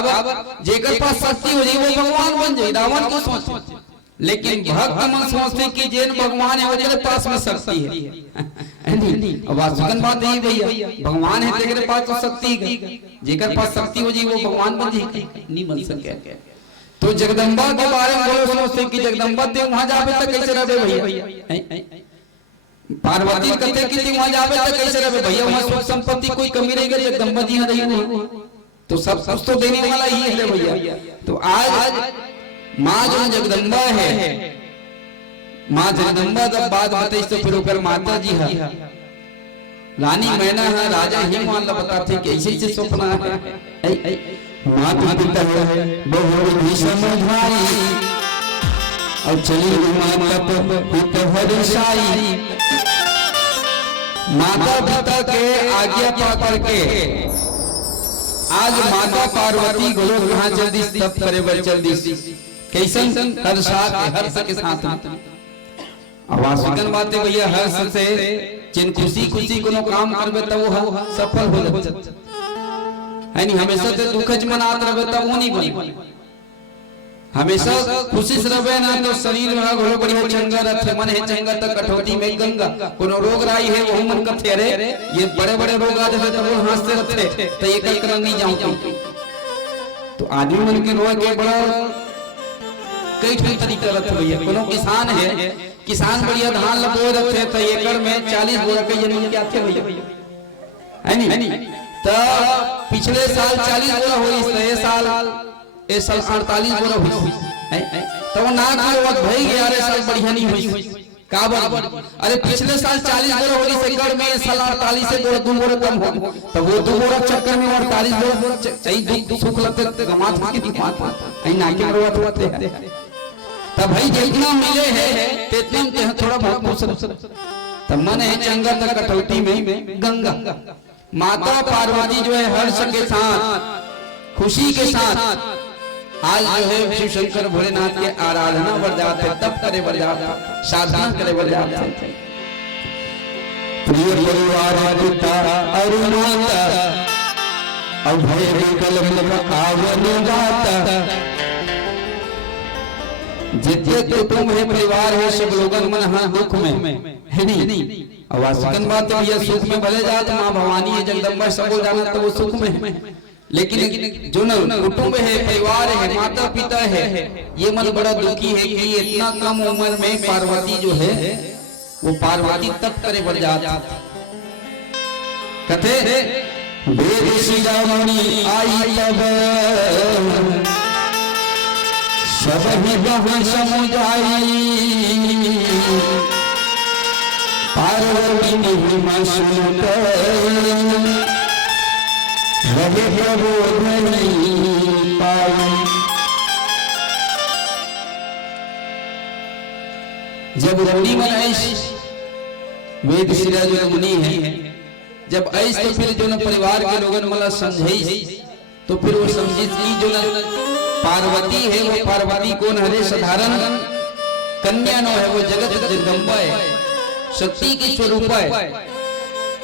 जेकर पास शक्ति हो जाए वो भगवान बन जाए रावण को सोचे लेकिन भक्त मन सोचते कि जैन भगवान है उसके पास में शक्ति है नहीं अब वास्तविक बात नहीं भैया भगवान है तेरे पास तो शक्ति है जेकर पास शक्ति हो जाए वो भगवान बन जाए नहीं बन सके तो जगदम्बा के बारे में बोलो समझते कि जगदम्बा ते वहां जावे तो कैसे रहे भैया, पार्वती कहते कि ते वहां जावे तो कैसे रहे भैया, वहां सुख संपत्ति कोई कमी रहेगी, जगदम्बा जी रही तो सब कुछ तो देने वाला ही है भैया। तो आज माँ जो जगदम्बा है, माँ जगदम्बा जब बात बताई तो फिर ऊपर माता जी है, रानी मैना है, राजा ही मान ला बताते कि ऐसे ऐसे सपना है, माता पिता है बहुत ही समझाई और चली माता पिता हरसाई। माता पिता के आज्ञा पा करके आज माता पार्वती गोलोक कहाँ चल दी, तप करे बर चल दी, कैसन हर्ष के साथ वासुकन बातें भैया, हर्ष से जिन खुशी खुशी कोनो काम करबे तब वो सफल हो जाए है नहीं, हमेशा तो दुखज मनात रहे तब वो नहीं बने, हमेशा खुशी से रहे ना तो शरीर में घोड़ो बढ़िया चंगा रखे, मन है चंगा तो कठौती में गंगा, कोनो रोग राई है वो मन का थे रे, ये बड़े बड़े रोग आ जाते तो वो हंसते रहते तो ये कल कर नहीं जाऊं। तो आदमी मन के रोग के बड़ा कई तरीका रहते भैया, कोनो किसान है, किसान बढ़िया धान लगो रखे तो एकड़ में 40 बोरा के जमीन क्या थे भैया, है नहीं, तो पिछले साल 40 बोरा हुई, ये साल 48 बोरा हुई, तो वो ना वक्त भई 11 साल बढ़िया नहीं हुई का बराबर, अरे पिछले साल 40 बोरा हुई एकड़ में, इस साल 48 से बोरा 2 बोरा कम हो, तो वो 2 बोरा चक्कर में 48 बोरा चाहिए दुख सुख लगते गमात के दिमाग आई ना के रोवत होते, तब भाई जितना मिले है तितना में थोड़ा बहुत खुश, तब मन है चंगा तक कटौती में गंगा। माता पार्वती जो है हर्ष के साथ खुशी के साथ आज जो है शिव शंकर भोलेनाथ के आराधना बढ़ जाते, तप करे बढ़ जाते, साधना करे बढ़ जाते। प्रिय परिवार पिता और माता अभय विकल्प आवन गाता, जितने कुटुंब है परिवार है सब लोगन मन हाँ दुख में है नहीं, और वासुकन बात तो ये सुख में भले जात, माँ भवानी है जगदम्बा सब जाना तो वो सुख में है, लेकिन जो न कुटुंब है परिवार है माता पिता है, ये मन बड़ा दुखी है कि इतना कम उम्र में पार्वती जो है वो पार्वती तप करे बढ़ जाता, कहते वेद शिरोमणि आई तब सब ही वहाँ समुदाई, पार्वती महिमा सुनकर रहे प्रबोधनी पाई। जब मुनि मन ऐश वेद शिरा जो मुनि है, जब ऐश तो फिर जो न परिवार के लोगन मला समझे, तो फिर वो समझी जो न पार्वती है वो पार्वती कौन हरे साधारण कन्या नो है, वो जगत जगदम्बा है, शक्ति की स्वरूप है।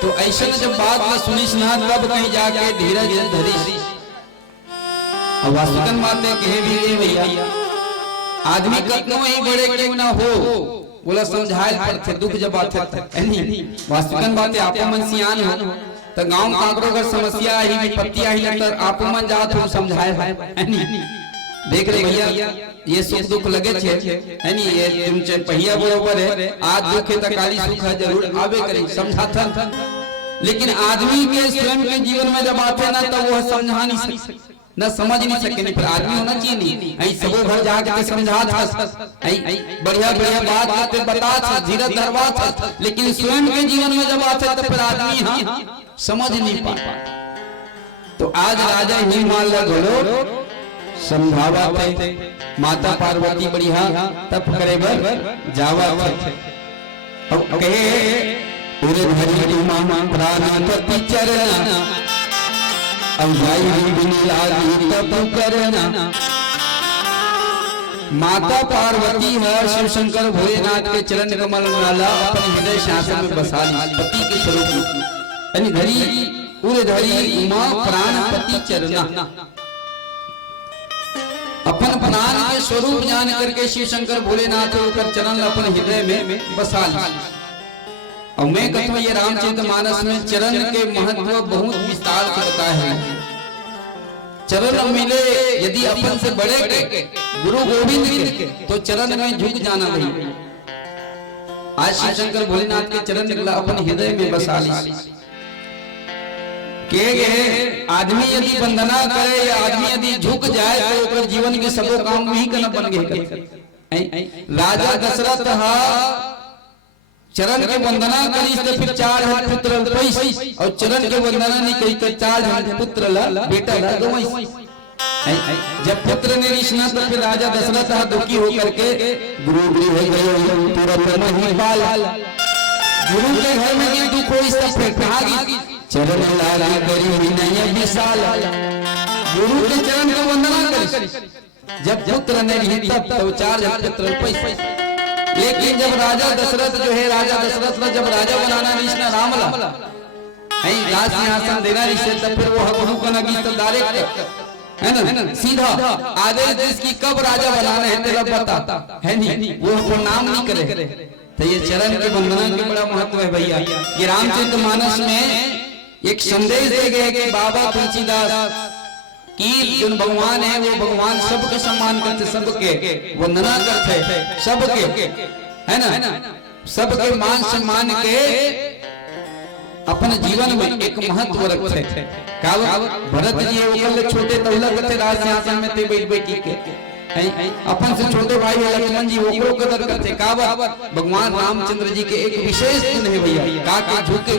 तो ऐसा जब बात में सुनी सुना तब कहीं जाके धीरज धरी वासुकन बातें कहे भी भैया, आदमी कतनो ही बड़े क्यों ना हो बोला समझाए पड़ते दुख जब आते वासुकन बातें आप मन सियान हो तो गांव काकरो का समस्या ही विपत्ति ही तो आप मन जात हो समझाए देख रहे भैया ये सुख दुख लगे छे है नी, ये तुम पहिया बरोबर है, आज दुख है तो काली सुख है जरूर आवे करे समझाता, लेकिन आदमी के स्वयं के जीवन में जब आते ना तो वो समझा नहीं सकते न समझ नहीं सके, नहीं पर आदमी होना चाहिए नहीं ऐ सबो घर जाके समझा था ऐ बढ़िया बढ़िया बात आते बता था धीरज धरवा था, लेकिन स्वयं के जीवन में जब आते तो फिर आदमी हां समझ नहीं पाता। तो आज राजा ही मान ला घोड़ो समझावा थे, माता पार्वती बढ़िया तप करे बर जावा थे, अब कहे पूरे धरी मामा प्राणपति चरना अवधाई बिनी तप करना। माता पार्वती है शिव शंकर भोलेनाथ के चरण कमल माला अपने हृदय शासन में बसा ली, पति के स्वरूप यानी धरी पूरे धरी उमा प्राणपति चरना, अपन प्राण के स्वरूप जान करके शिव शंकर भोलेनाथ होकर चरण अपन हृदय में बसा ली। और मैं कहता हूँ ये रामचरितमानस में चरण के महत्व बहुत विस्तार से बताया है। चरण मिले यदि अपन से बड़े के गुरु गोविंद के तो चरण में झुक जाना भाई। आज शिव शंकर भोलेनाथ के चरण निकला अपन हृदय में बसा ली के आदमी यदि वंदना करे या आदमी यदि झुक जाए तो ओकर जीवन के सबो काम ही करना बन गए। राजा दशरथ चरण के वंदना करी तो फिर 4 पुत्र पैस और चरण के वंदना नहीं करी तो 4 पुत्र ला बेटा ला गवई। जब पुत्र ने रिश्ना तो फिर राजा दशरथ दुखी होकर के गुरु गृह गए तुरंत महिपाल। गुरु के घर में ये दुख हो इस फिर कहा चरण लाला करी विनय विशाल। गुरु के चरण को वंदना करी जब पुत्र ने रिश्ना तो 4 पुत्र पैस। लेकिन जब राजा दशरथ जो है राजा दशरथ ने जब राजा बनाना रिश्ना राम ला राज सिंहासन देना रिश्ते तब फिर वो गुरु का नगी तो डायरेक्ट है ना सीधा आदेश देश की कब राजा बनाना है तेरा बता है नहीं वो नाम नहीं करे। तो ये चरण के वंदना के बड़ा महत्व है भैया। ये रामचरितमानस में एक संदेश दे गए कि बाबा तुलसीदास कि जो भगवान है वो भगवान सबके सम्मान करते सबके वंदना करते सबके है ना सबके मान सम्मान के अपने जीवन में एक महत्व रखते थे। भरत जी ओकर छोटे तौला करते राज सिंहासन में ते बैठ बैठी के अपन से छोटे भाई लक्ष्मण जी ओकरो कदर करते। भगवान रामचंद्र जी के एक विशेष गुण है भैया का झुके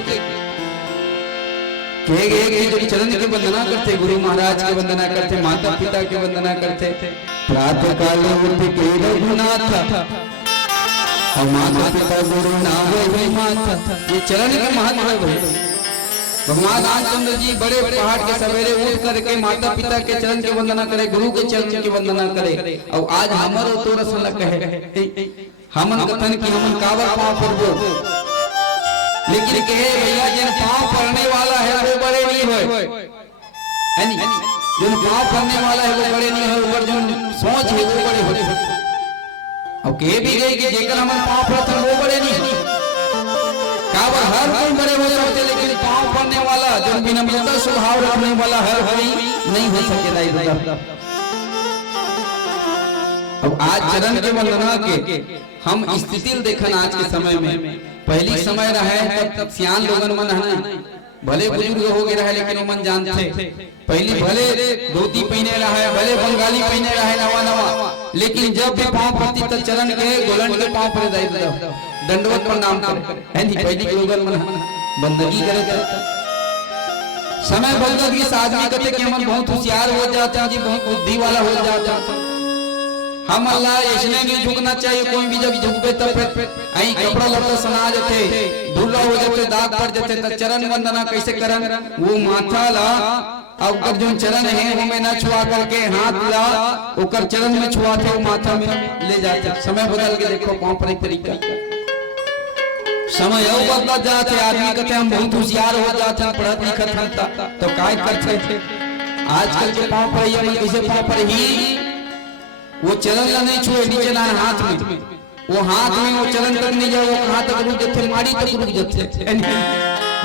जो चरण की वंदना करते गुरु महाराज की वंदना करते माता पिता की वंदना करते। प्रातः काल उठ के रघुनाथ माता पिता गुरु नाम माता ये चरण का महत्व है भाई। भगवान रामचंद्र जी बड़े पहाड़ के सवेरे उठ करके माता पिता के चरण की वंदना करे गुरु के चरण की वंदना करे। और आज हमर तो रसन कहे हमन कथन की हमन कावर पाँव करबो लेकिन कहे भैया जिन पाँव पड़ने वाला है वो बड़े नहीं है जिन पाँव पड़ने वाला है वो बड़े नहीं है ऊपर जो सोच है वो बड़े होते। अब कहे भी गए कि जेकर हमन पाँव पड़ते वो बड़े नहीं है काबर हर कोई बड़े हो सकते लेकिन पाँव पड़ने वाला जो विनम्रता स्वभाव रखने वाला हर कोई नहीं हो सकेगा। अब आज चरण के वंदना के हम स्थिति देखन आज के समय में पहली समय रहे तब सियान लोगन मन है भले बुजुर्ग हो गए रहे लेकिन मन जानते पहली भले धोती पहने रहे भले बंगाली पहने रहे नवा नवा लेकिन जब भी पाँव पड़ती तब चरण के गोलन के पाँव पड़े जाए दंडवत प्रणाम है नहीं पहली लोगन मन बंदगी करे। समय बदलत की आदमी कहते कि हम बहुत होशियार हो जाते हैं जी बहुत बुद्धि वाला हो जाता है हम अल्लाह इसने नहीं झुकना चाहिए कोई भी जब झुकबे तब फिर आई कपड़ा लत्ता सना जाते धुला हो जाते दाग पड़ जाते तो चरण वंदना कैसे करन वो माथा ला और जो चरण है वो में ना छुआ करके हाथ ला ओकर चरण में छुआते वो माथा में ले जाते। समय बदल के देखो पांव पर एक तरीका समय और बदल जाते आदमी कहते हम बहुत होशियार हो जाते हैं पढ़त लिखत हैं तो काय करते आजकल के पांव पर ये कैसे पांव पर ही वो चरण ला नहीं छुए नीचे ना हाथ में वो हाथ में वो चरण तक नहीं जाए वो हाथ तक रुक जाते माड़ी तक रुक जाते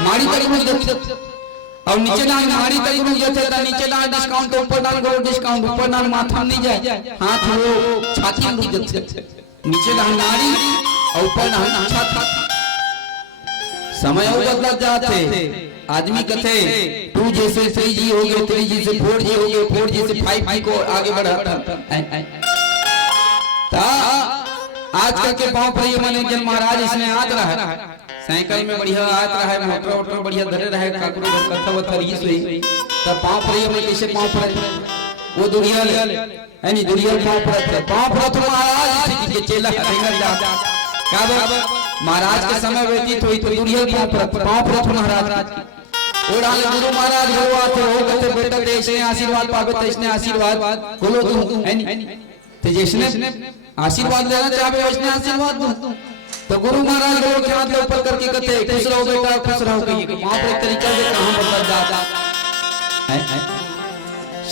माड़ी तक रुक जाते और नीचे ना माड़ी तक रुक जाते तो नीचे ना डिस्काउंट ऊपर ना करो डिस्काउंट ऊपर ना माथा नहीं जाए हाथ वो छाती में रुक जाते नीचे ना नाड़ी और ऊपर ना छाती। समय और बदल जाते आदमी कहते 2 जैसे 3G हो गए 3G से 4G हो गए 4G से 5G को आगे बढ़ाता आजकल के पाँव पर माने जन महाराज इसने आत रहा है साइकिल में बढ़िया आत रहा है मोटर वोटर बढ़िया धरे रहा है काकरो कथा वथर ये सही तब पाँव पर में कैसे पाँव पर वो दुनिया ले है नहीं दुनिया पाँव पर तो महाराज के चेला रहेगा जा का महाराज के समय व्यतीत हुई तो दुनिया पाँव पर महाराज और आले गुरु महाराज गुरु आते हो कहते बेटा जैसे आशीर्वाद पावे तैसने आशीर्वाद बोलो तुम है नहीं तो जैसने आशीर्वाद लेना चाहे वैसने आशीर्वाद दो तो गुरु महाराज गुरु के हाथ ऊपर करके कहते खुश रहो बेटा खुश रहो कहिए वहां पर एक तरीका से कहां बदल जाता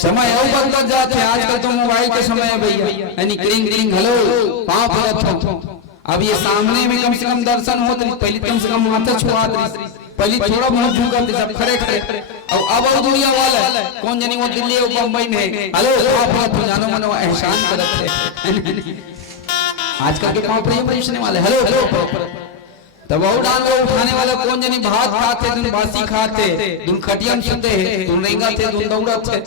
समय और बदल जाते आजकल तो मोबाइल के समय है भैया यानी क्लिंग क्लिंग हेलो पांव पर अब ये सामने में कम से कम दर्शन हो तो पहले कम से कम माथा छुआ पहले थोड़ा बहुत झुका सब खड़े खड़े और अब दुनिया वाला कौन जानी वो दिल्ली और बम्बई में हेलो आप जानो मनो एहसान करते आजकल के पांव पर पूछने वाले हेलो हेलो तब वो डाल में उठाने वाला कौन जानी भात खाते दुन बासी खाते दुन खटिया में सोते दुन रेंगा थे दुन दौड़ा थे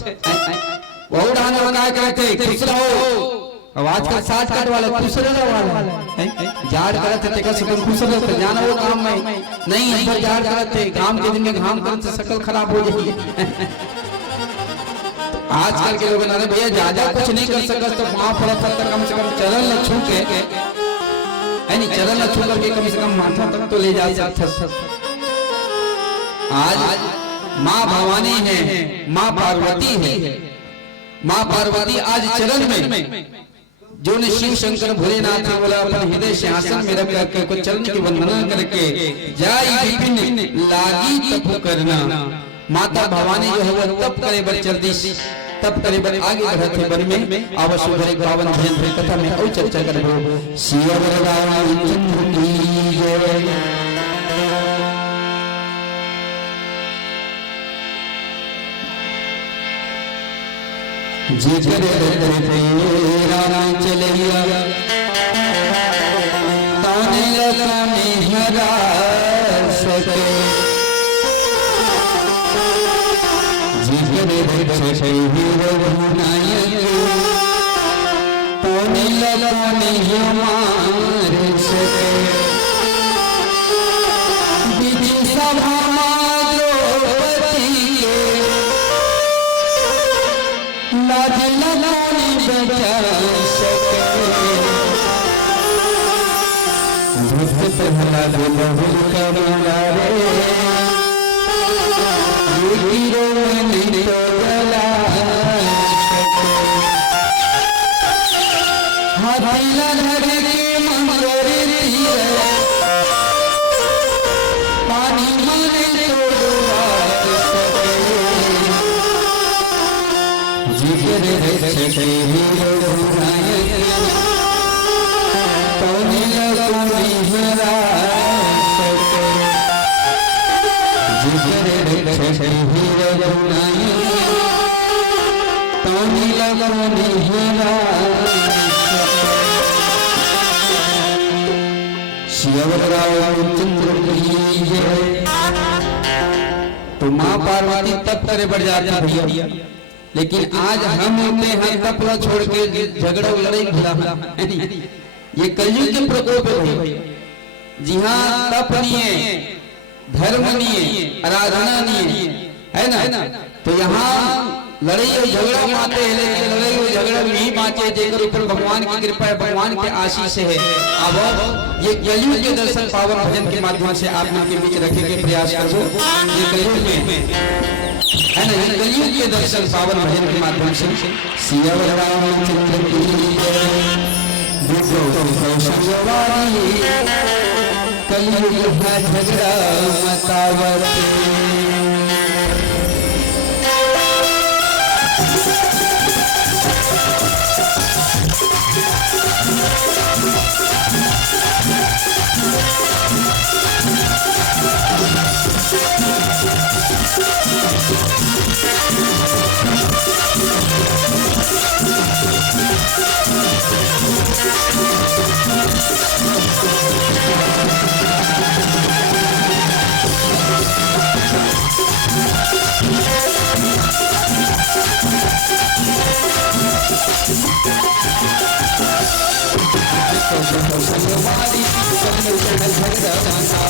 वो डाल में क्या कहते खुश रहो अब आजकल साथ काट वाला खुश रहो वाला जाड़ करते थे कैसे तुम खुश रहो तो जाना वो काम में नहीं अंदर जाड़ करते काम के दिन में घाम करते शकल खराब हो जाएगी आजकल के लोग ना भैया ज्यादा कुछ नहीं कर सकते तो वहां पड़ा था कम से कम चलन न छू के नहीं चलन न छू करके कम से कम माथा तक तो ले जा सकते आज माँ भवानी है माँ पार्वती है माँ पार्वती आज चरण में जो ने शिव शंकर भोलेनाथ ने बोला अपने हृदय सिंहासन में रख करके को चरण की वंदना करके जाई विपिन लागी तप करना माता भवानी जो है वो तप करे बर जल्दी तप करे बर आगे बढ़ते बर में अवश्य भरे गावन भजन भरे कथा में और चर्चा करबो शिव वरदान चंद्र की जय जिगर तेरा चलिया ताने लगा मेहरा सके जिगर तेरा रघुनायक ताने लगा मेहमार सके विधि सभा प्रहलाद बहुल करुणा रे हीरो नहीं तो जला हाथीला धर के मंगोरे तीर पानी मारे तो डुबा जिगर रक्षक हीरो नायक तो माँ पार्वती तप करे बढ़ जाती भैया लेकिन आज हम होते हैं तप छोड़ के झगड़ा लड़ाई भला ये कलयुग के प्रकोप है जी हाँ तप नहीं है धर्म नहीं है आराधना नहीं है ना तो यहाँ लड़ाई और झगड़ा माते हैं लेकिन लड़ाई और झगड़ा नहीं बाँचे जेकर ऊपर भगवान की कृपा है भगवान के आशीष है अब ये कलयुग के दर्शन पावन भजन के माध्यम से आप लोग के बीच रखने के प्रयास करो ये कलयुग में है ना ये कलयुग के दर्शन पावन भजन के माध्यम से सिया रामचंद्र की कलयुग है झगड़ा मतावत We'll be right back.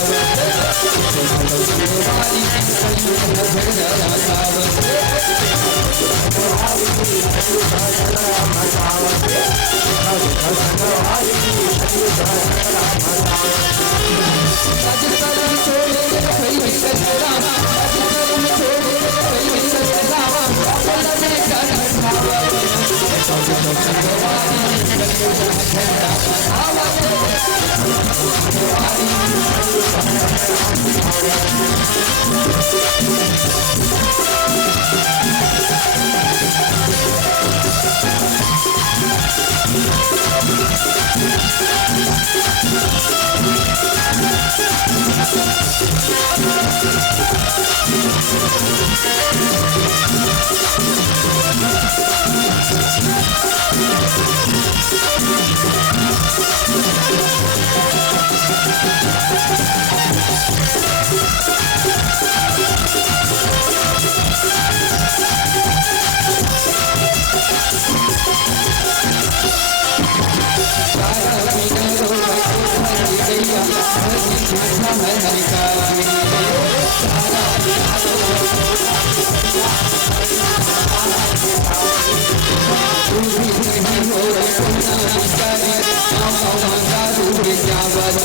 सोना बिचारी पावा दारू के जावत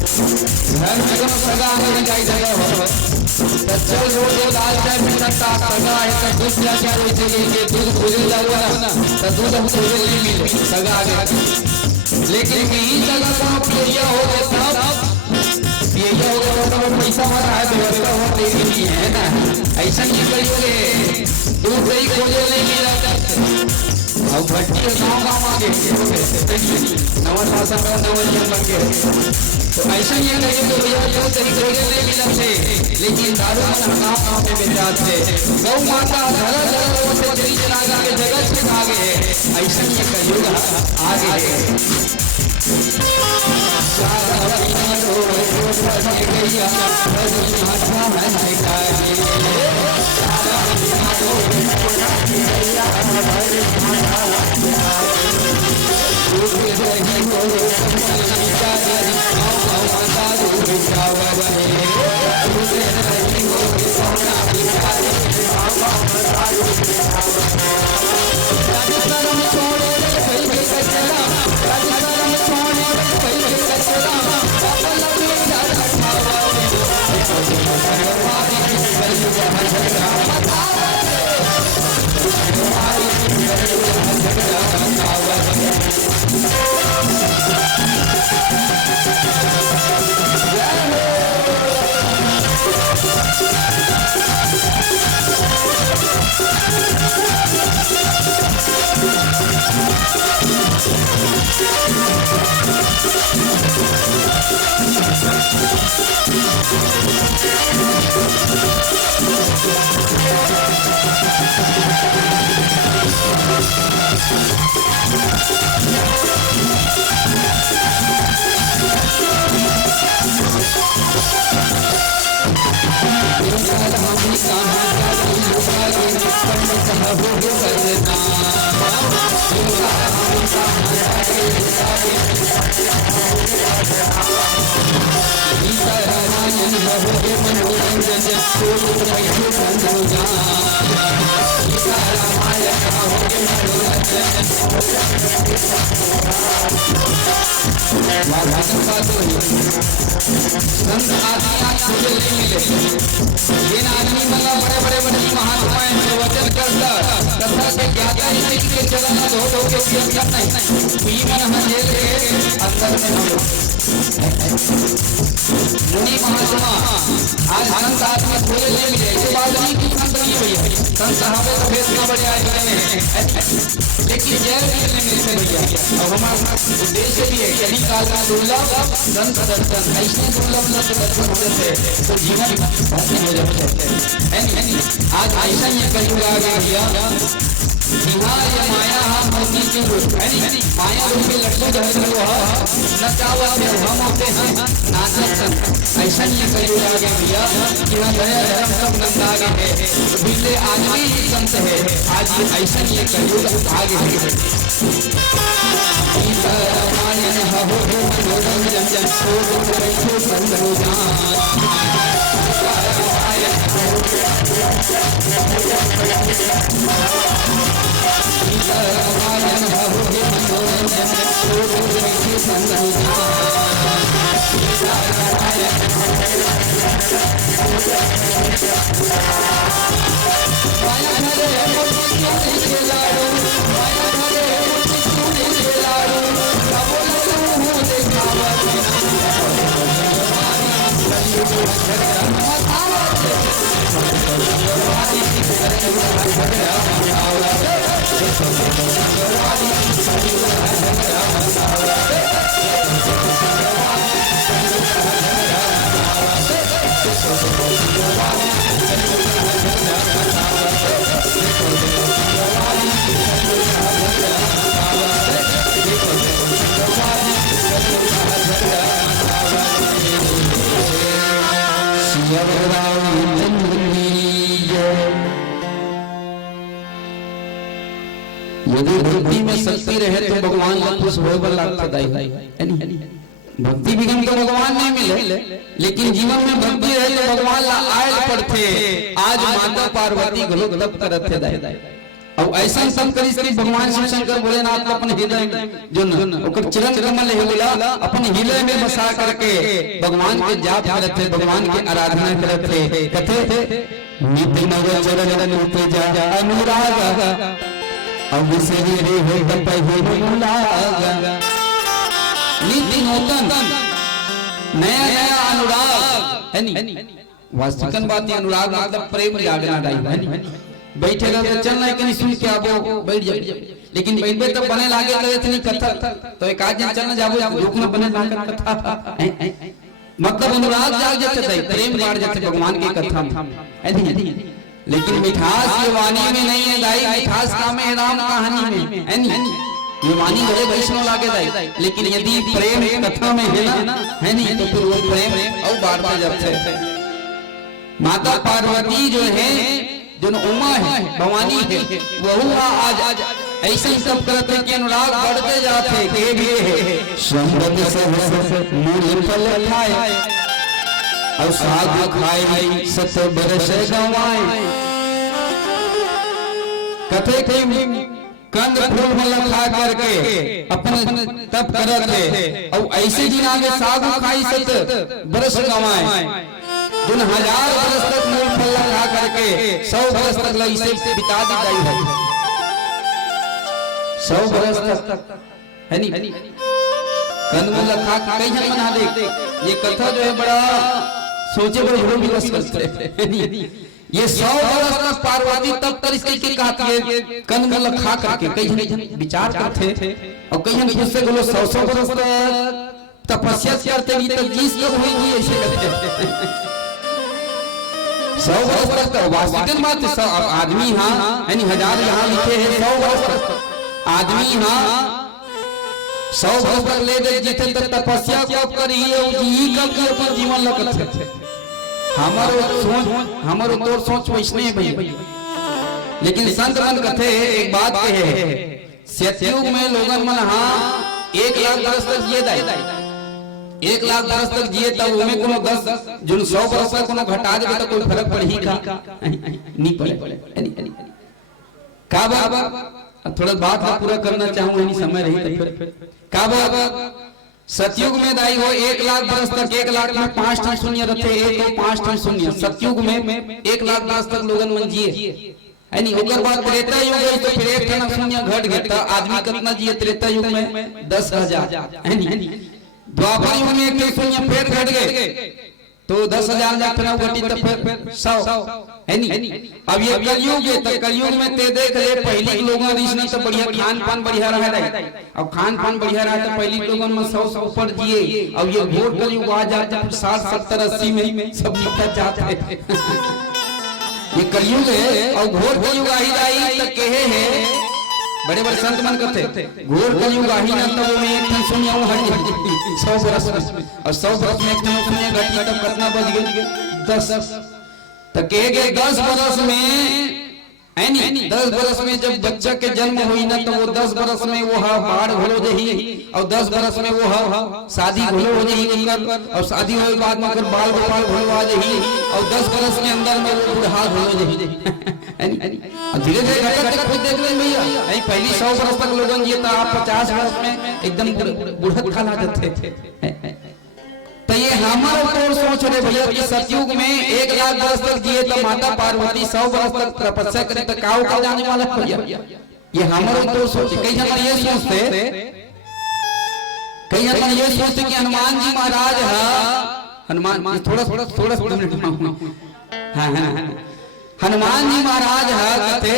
घर में कोनो सगा नहीं जाई जगह हो तो चल रोज आज जाए बिना ता सगा है तो दूध ला क्या होई छै के दूध खोजे जाऊ ना तो दूध हम खोजे नहीं मिले सगा आगे लेकिन यही जगह का प्रिय हो गए तब ये हो गया तो पैसा वाला है व्यवस्था हो तेरी नहीं है ना ऐसा नहीं करियोगे दूध सही खोजे नहीं मिला अब भट्टी गाँव गाँव आगे नवा भाषा का नवा नियम बन गए तो ऐसा ये कहिए तो भैया जो सही खोजे नहीं मिला थे लेकिन दारू मन गाँव गाँव में बेचाते गौ माता धरा धरा से चली चला के जगत से भागे ऐसा ये कहिएगा आगे संत आदि आज खोजे नहीं मिले जिन आदमी मतलब बड़े बड़े महात्मा प्रवचन करता कथा के ज्ञाता ही नहीं के चलन धो के उपयोग नहीं पी मन जेल के अंदर में मुनि महात्मा आज संत आदमी खोजे नहीं मिले ये बात नहीं कि संत नहीं हुई संत साहब तो भेद में बड़े आए हैं लेकिन जेल में नहीं मिलते भैया अब हमारा उद्देश्य भी है कहीं काल का दुर्लभ संत दर्शन ऐसे दुर्लभ दर्शन होते थे तो जीवन धन्य हो जाते हैं आज ऐसा ये कहिएगा भैया ये माया हम होती की रूप है नहीं माया रूप के लड्डू धर लो न चावा फिर हम होते हैं नाचत ऐसा ये कहिएगा भैया कि हम दया धर्म सब नंदा आगे है बिल्ले आज भी संत है आज ऐसा ये कहिएगा आगे है यदि भक्ति में शक्ति रहे तो भगवान का खुश होए वाला लाभदायी है भक्ति बिगम तो भगवान नहीं मिले, लेकिन जीवन में भक्ति रहे तो भगवान ला आयल पड़ते। आज माता पार्वती घलो तप करत थे दाई और ऐसा सब करी श्री भगवान शिव शंकर भोलेनाथ को अपने हृदय में जो ओकर चरण कमल है बोला अपने हृदय में बसा करके भगवान के जाप करत थे, भगवान की आराधना करत थे। कहते थे नित्य नव चरण नित्य जा अनुराग अब से रे हो तपहि मुलागा। नित्य नूतन नया नया अनुराग है नी। वास्तविकन बात अनुराग मतलब प्रेम जागना है नी। बैठेगा तो चलना है कहीं सुन के आबो बैठ जाओ, लेकिन बैठबे तो बने लागे तो इतनी कथा तो एक आध दिन चलना जाबो रुक में बने लागे कथा मतलब अनुराग जाग जाते थे, प्रेम बढ़ जाते भगवान की कथा में। लेकिन मिठास ये वाणी में नहीं है दाई, मिठास का में राम कहानी में है नी। ये वाणी बड़े वैष्णव लागे दाई, लेकिन यदि प्रेम कथा में है ना है नी तो फिर वो प्रेम और बढ़ता जाते है। माता पार्वती जो है जो उमा है भवानी है वह आज ऐसे सब करते कि अनुराग बढ़ते जाते के भी है संबंध से मूल फल खाए और साधु खाए सत बरस गवाए। कथे के कंद फूल फल खा करके अपने तप करते और ऐसे दिन आगे साधु खाई सत बरस गवाए। जिन 1000 वर्ष तक मूल फल खा करके 100 वर्ष तक इसे बिता दी गई है। 100 वर्ष तक है नी कंदमूल खा कई जन बना दे। ये कथा जो है बड़ा सोचे बड़े भी बस करते ये 100 वर्ष तक पार्वती तब कर इसके कहती है कंदमूल खा करके कई जन विचार करते और कई जन खुद से बोलो 100 वर्ष तक तपस्या करते नहीं तो जिस कब हुई ऐसे करते 100 वर्ष तक वास्तविक बात आदमी हाँ यानी 1000 यहाँ लिखे हैं 100 वर्ष तक आदमी हाँ 100 वर्ष तक ले दे जीते तक तपस्या कब करिए जी कब की अपन जीवन लगत है। हमारो तोर सोच वैसने है भैया। लेकिन संत मन कथे एक बात कहे सतयुग में लोगन मन हाँ 1 लाख वर्ष तक जिए दाई 1 लाख वर्ष तक जिए तब उमे कोनो 10 जो 100 वर्ष तक कोनो घटा दे तो कोई फर्क पड़ ही का नहीं पड़े का बाबा। थोड़ा बात मैं पूरा करना चाहूंगा नहीं समय रही तो फिर का बाबा सतयुग में दाई हो 1 लाख वर्ष तक 1 लाख में 5 टन शून्य रहते 1 और 5 टन शून्य सतयुग में 1 लाख वर्ष तक लोगन मन जिए है नी। ओकर बाद त्रेता युग है तो फिर 1 टन शून्य घट गया तो आदमी कितना जिए त्रेता युग में 10,000 है नी। द्वापर युग में 1 शून्य फिर घट गए तो 10,000 जाकर घटी तो फिर 100 है नी। अब ये कलयुग है तो कलयुग में ते देख ले पहले लोगों ने तो बढ़िया खान पान बढ़िया रहा है अब खान पान बढ़िया रहा तो पहले लोगों में 100 ऊपर जिए। अब ये घोर कलयुग आ जाता 60 70 80 में सब निकल जाते हैं ये कलयुग है। और घोर कलयुग आई जाई तो कहे है बड़े बड़े संत मन करते घोर कलयुग आई ना तो में 1 टन शून्य हट 100 वर्ष और 100 वर्ष में 1 टन शून्य घटी तो कितना बच गए 10 तो कहे गए 10 वर्ष में है नी 10 वर्ष में जब बच्चा के जन्म हुई ना तो वो 10 वर्ष में वो बाढ़ घोलो जही और 10 वर्ष में वो शादी घोलो हो जही और शादी होने के बाद में फिर बाल गोपाल घोलो आ जही और 10 वर्ष के अंदर में वो बूढ़ा घोलो जही धीरे धीरे घटक खुद देख लें भैया। पहली 100 वर्ष तक लोगन ये तो आप 50 वर्ष में एकदम बुढ़त खा जाते थे। तो ये हमारा ऊपर सोच रहे भैया कि सतयुग में 1 लाख वर्ष तक जिए तो माता पार्वती 100 वर्ष तक तपस्या करे तो काऊ का जाने वाला भैया। ये हमारा ऊपर सोच कई जन ये सोचते कि हनुमान जी महाराज हनुमान थोड़ा मिनट हनुमान जी महाराज कहते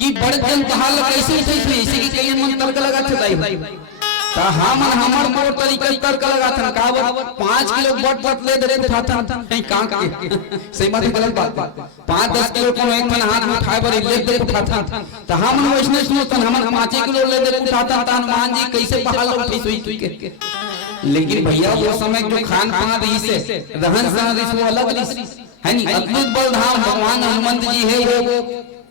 कि बड़ जन कहां कैसे इसी की कई मन तर्क लगाते दाई ता हमर मोर तरीका तर्क लगाथन का 5 किलो बट ले दे उठाथन नहीं का सही बात गलत बात 5-10 किलो को एक मन हाथ में उठाए बर ले दे उठाथन त हम वैष्णव सुनतन हम 5 किलो ले दे उठाथन त हनुमान जी कैसे पहाड़ उठी सुई के। लेकिन भैया वो समय जो खान पान रही से रहन सहन रही वो अलग रही है नी। अद्भुत बलधाम भगवान हनुमंत जी है वो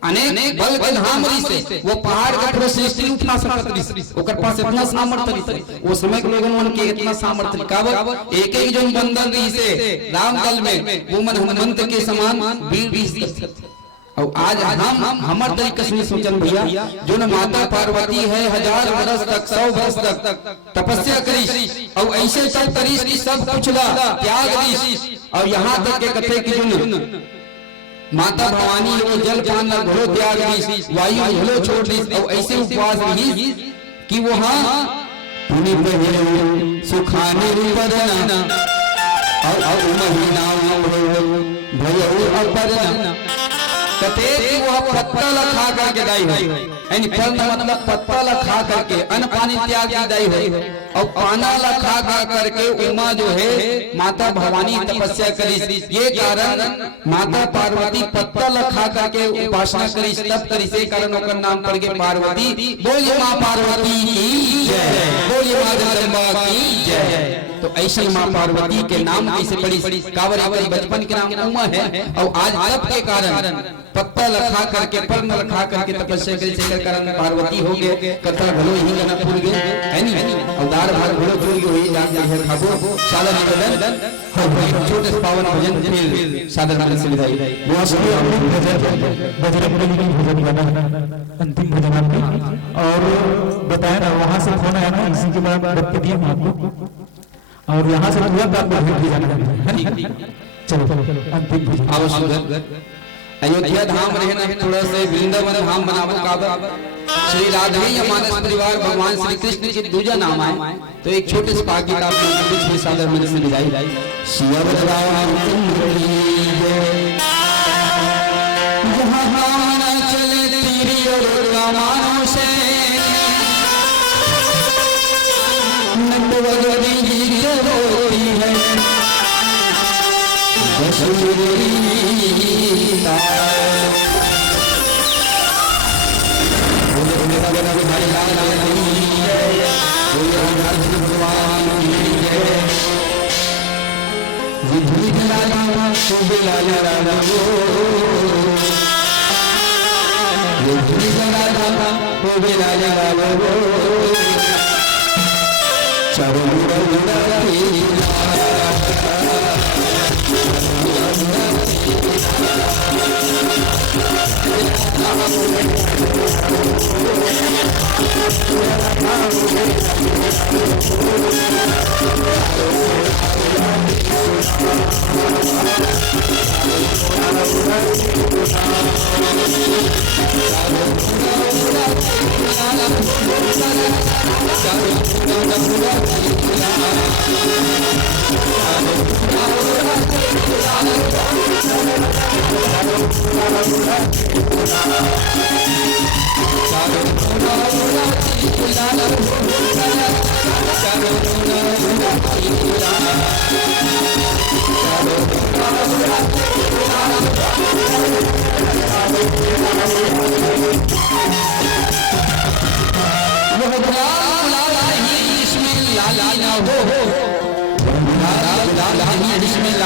अनेक बल के धाम रही से वो पहाड़ के पूरा सृष्टि उठा सकत रही ओकर पास इतना सामर्थ्य रही वो समय के लोगन मन के इतना सामर्थ्य काबर एक एक जन बंदर रही से राम काल में वो मन हनुमंत के समान वीर भी और आज हम हमार तरीके से सोचन भैया जो न माता पार्वती है 1000 वर्ष तक 100 वर्ष तक तपस्या करी और ऐसे सब करी कि सब कुछ ला त्याग दी और यहाँ तक के कथे की जो माता भवानी वो जल पान न घोड़ो त्याग दी वायु घोड़ो छोड़ दी और ऐसे उपवास रही कि वो हाँ सुखाने परना और महीना भयो अपरना कते वो पत्ता खा करके दाई है यानी फल मतलब पत्ता खा करके अन्न पानी त्याग दाई है और पाना खा करके उमा जो है माता भवानी तपस्या करी ये कारण माता पार्वती पत्ता खा करके उपासना करी तब करी से कारण ओकर नाम पड़ गए पार्वती। बोलिए मां पार्वती की जय, बोलिए मां जगदम्बा की जय। तो ऐसे मां पार्वती के नाम कैसे पड़ी कावर बचपन के नाम उमा है और आज तप के कारण पत्ता लखा करके पर न लखा करके तपस्या करे से कारण पार्वती हो गए कथा भलो ही गना पूर गए है नी अवतार भाग भलो पूर गए होई जान है खाबो साला निवेदन और छोटे पावन भजन फिर साधारण से विदाई वो बजरंगबली की भजन गाना अंतिम भजन और बताया ना वहां से फोन आया ना इसी के बाद रख दिया आपको और यहाँ से तुरंत आपको भेंट भी जाना है। चलो अंतिम भजन आवश्यक अयोध्या धाम रहना थोड़ा से वृंदावन धाम बनावो काबर श्री राधे या मानस परिवार भगवान श्री कृष्ण के दूजा नाम है तो एक छोटे से पाकिट आप कुछ भी सादर मन से विदाई शिव रामचंद्र की जय। जहाँ गाना चले तेरी और रामानो से नटवरी गीत होती है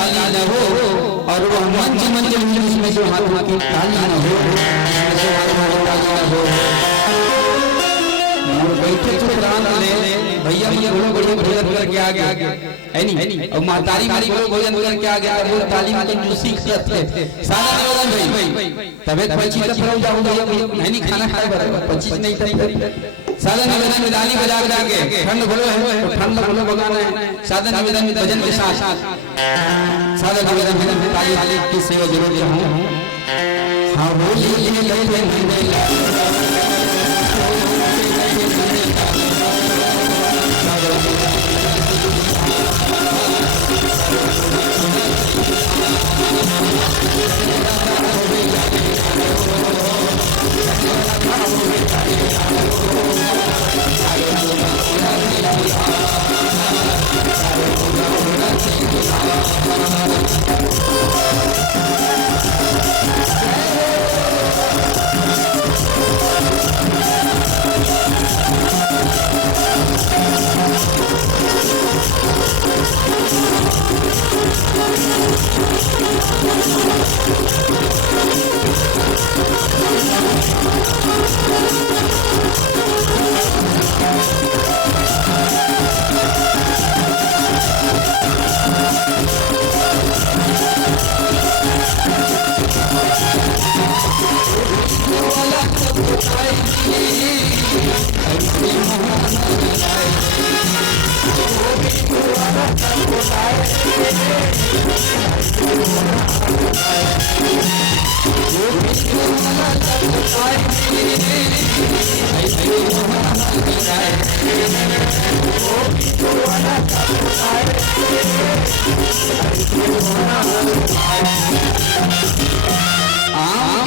और वो मंच मंच में जो हाथों की ताली न हो बैठे तो प्राण ले भैया बोलो बड़े भजन करके आगे है नी और मातारी बोलो भजन करके आगे वो ताली में तो सीख सकते सारा निवेदन भाई तबीयत बची तो फिर जाओ है नी खाना खाए बराबर 25 नहीं तक सादा निवेदन में ताली बजा के आगे ठंड बोलो है ठंड बोलो बगाना है सादा निवेदन में भजन के साथ सादा निवेदन में ताली की सेवा जरूर हूं हां बोलिए आम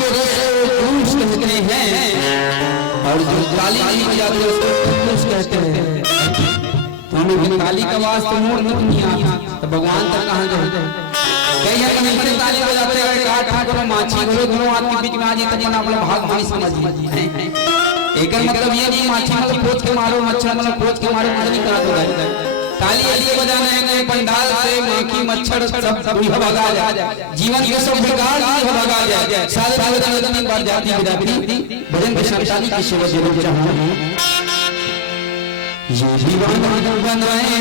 के रस को जूस कहते हैं और जो काली नहीं हो जाती है उसको जूस कहते हैं। तो हमें भी काली का वास्ते मोर नहीं आता तो भगवान तक कहाँ जाए? कई है कहीं पर ताली बजाते हैं काट ठाक करो माछी घरो घरो आपके बीच में आ जाए तो अपना भाग नहीं समझिए। एक मतलब ये नहीं माछी मतलब पोच के मारो मच्छर मतलब पोच के मारो नहीं करा दो। ताली इसलिए बजाना है कि पंडाल से माखी मच्छर सब भगा जाए, जीवन के सब बेकार भगा जाए। सारे भजन दिन बार जाती बिदाती भजन के संतानी की सेवा जरूर चाहूं। ये दीवाना बनाए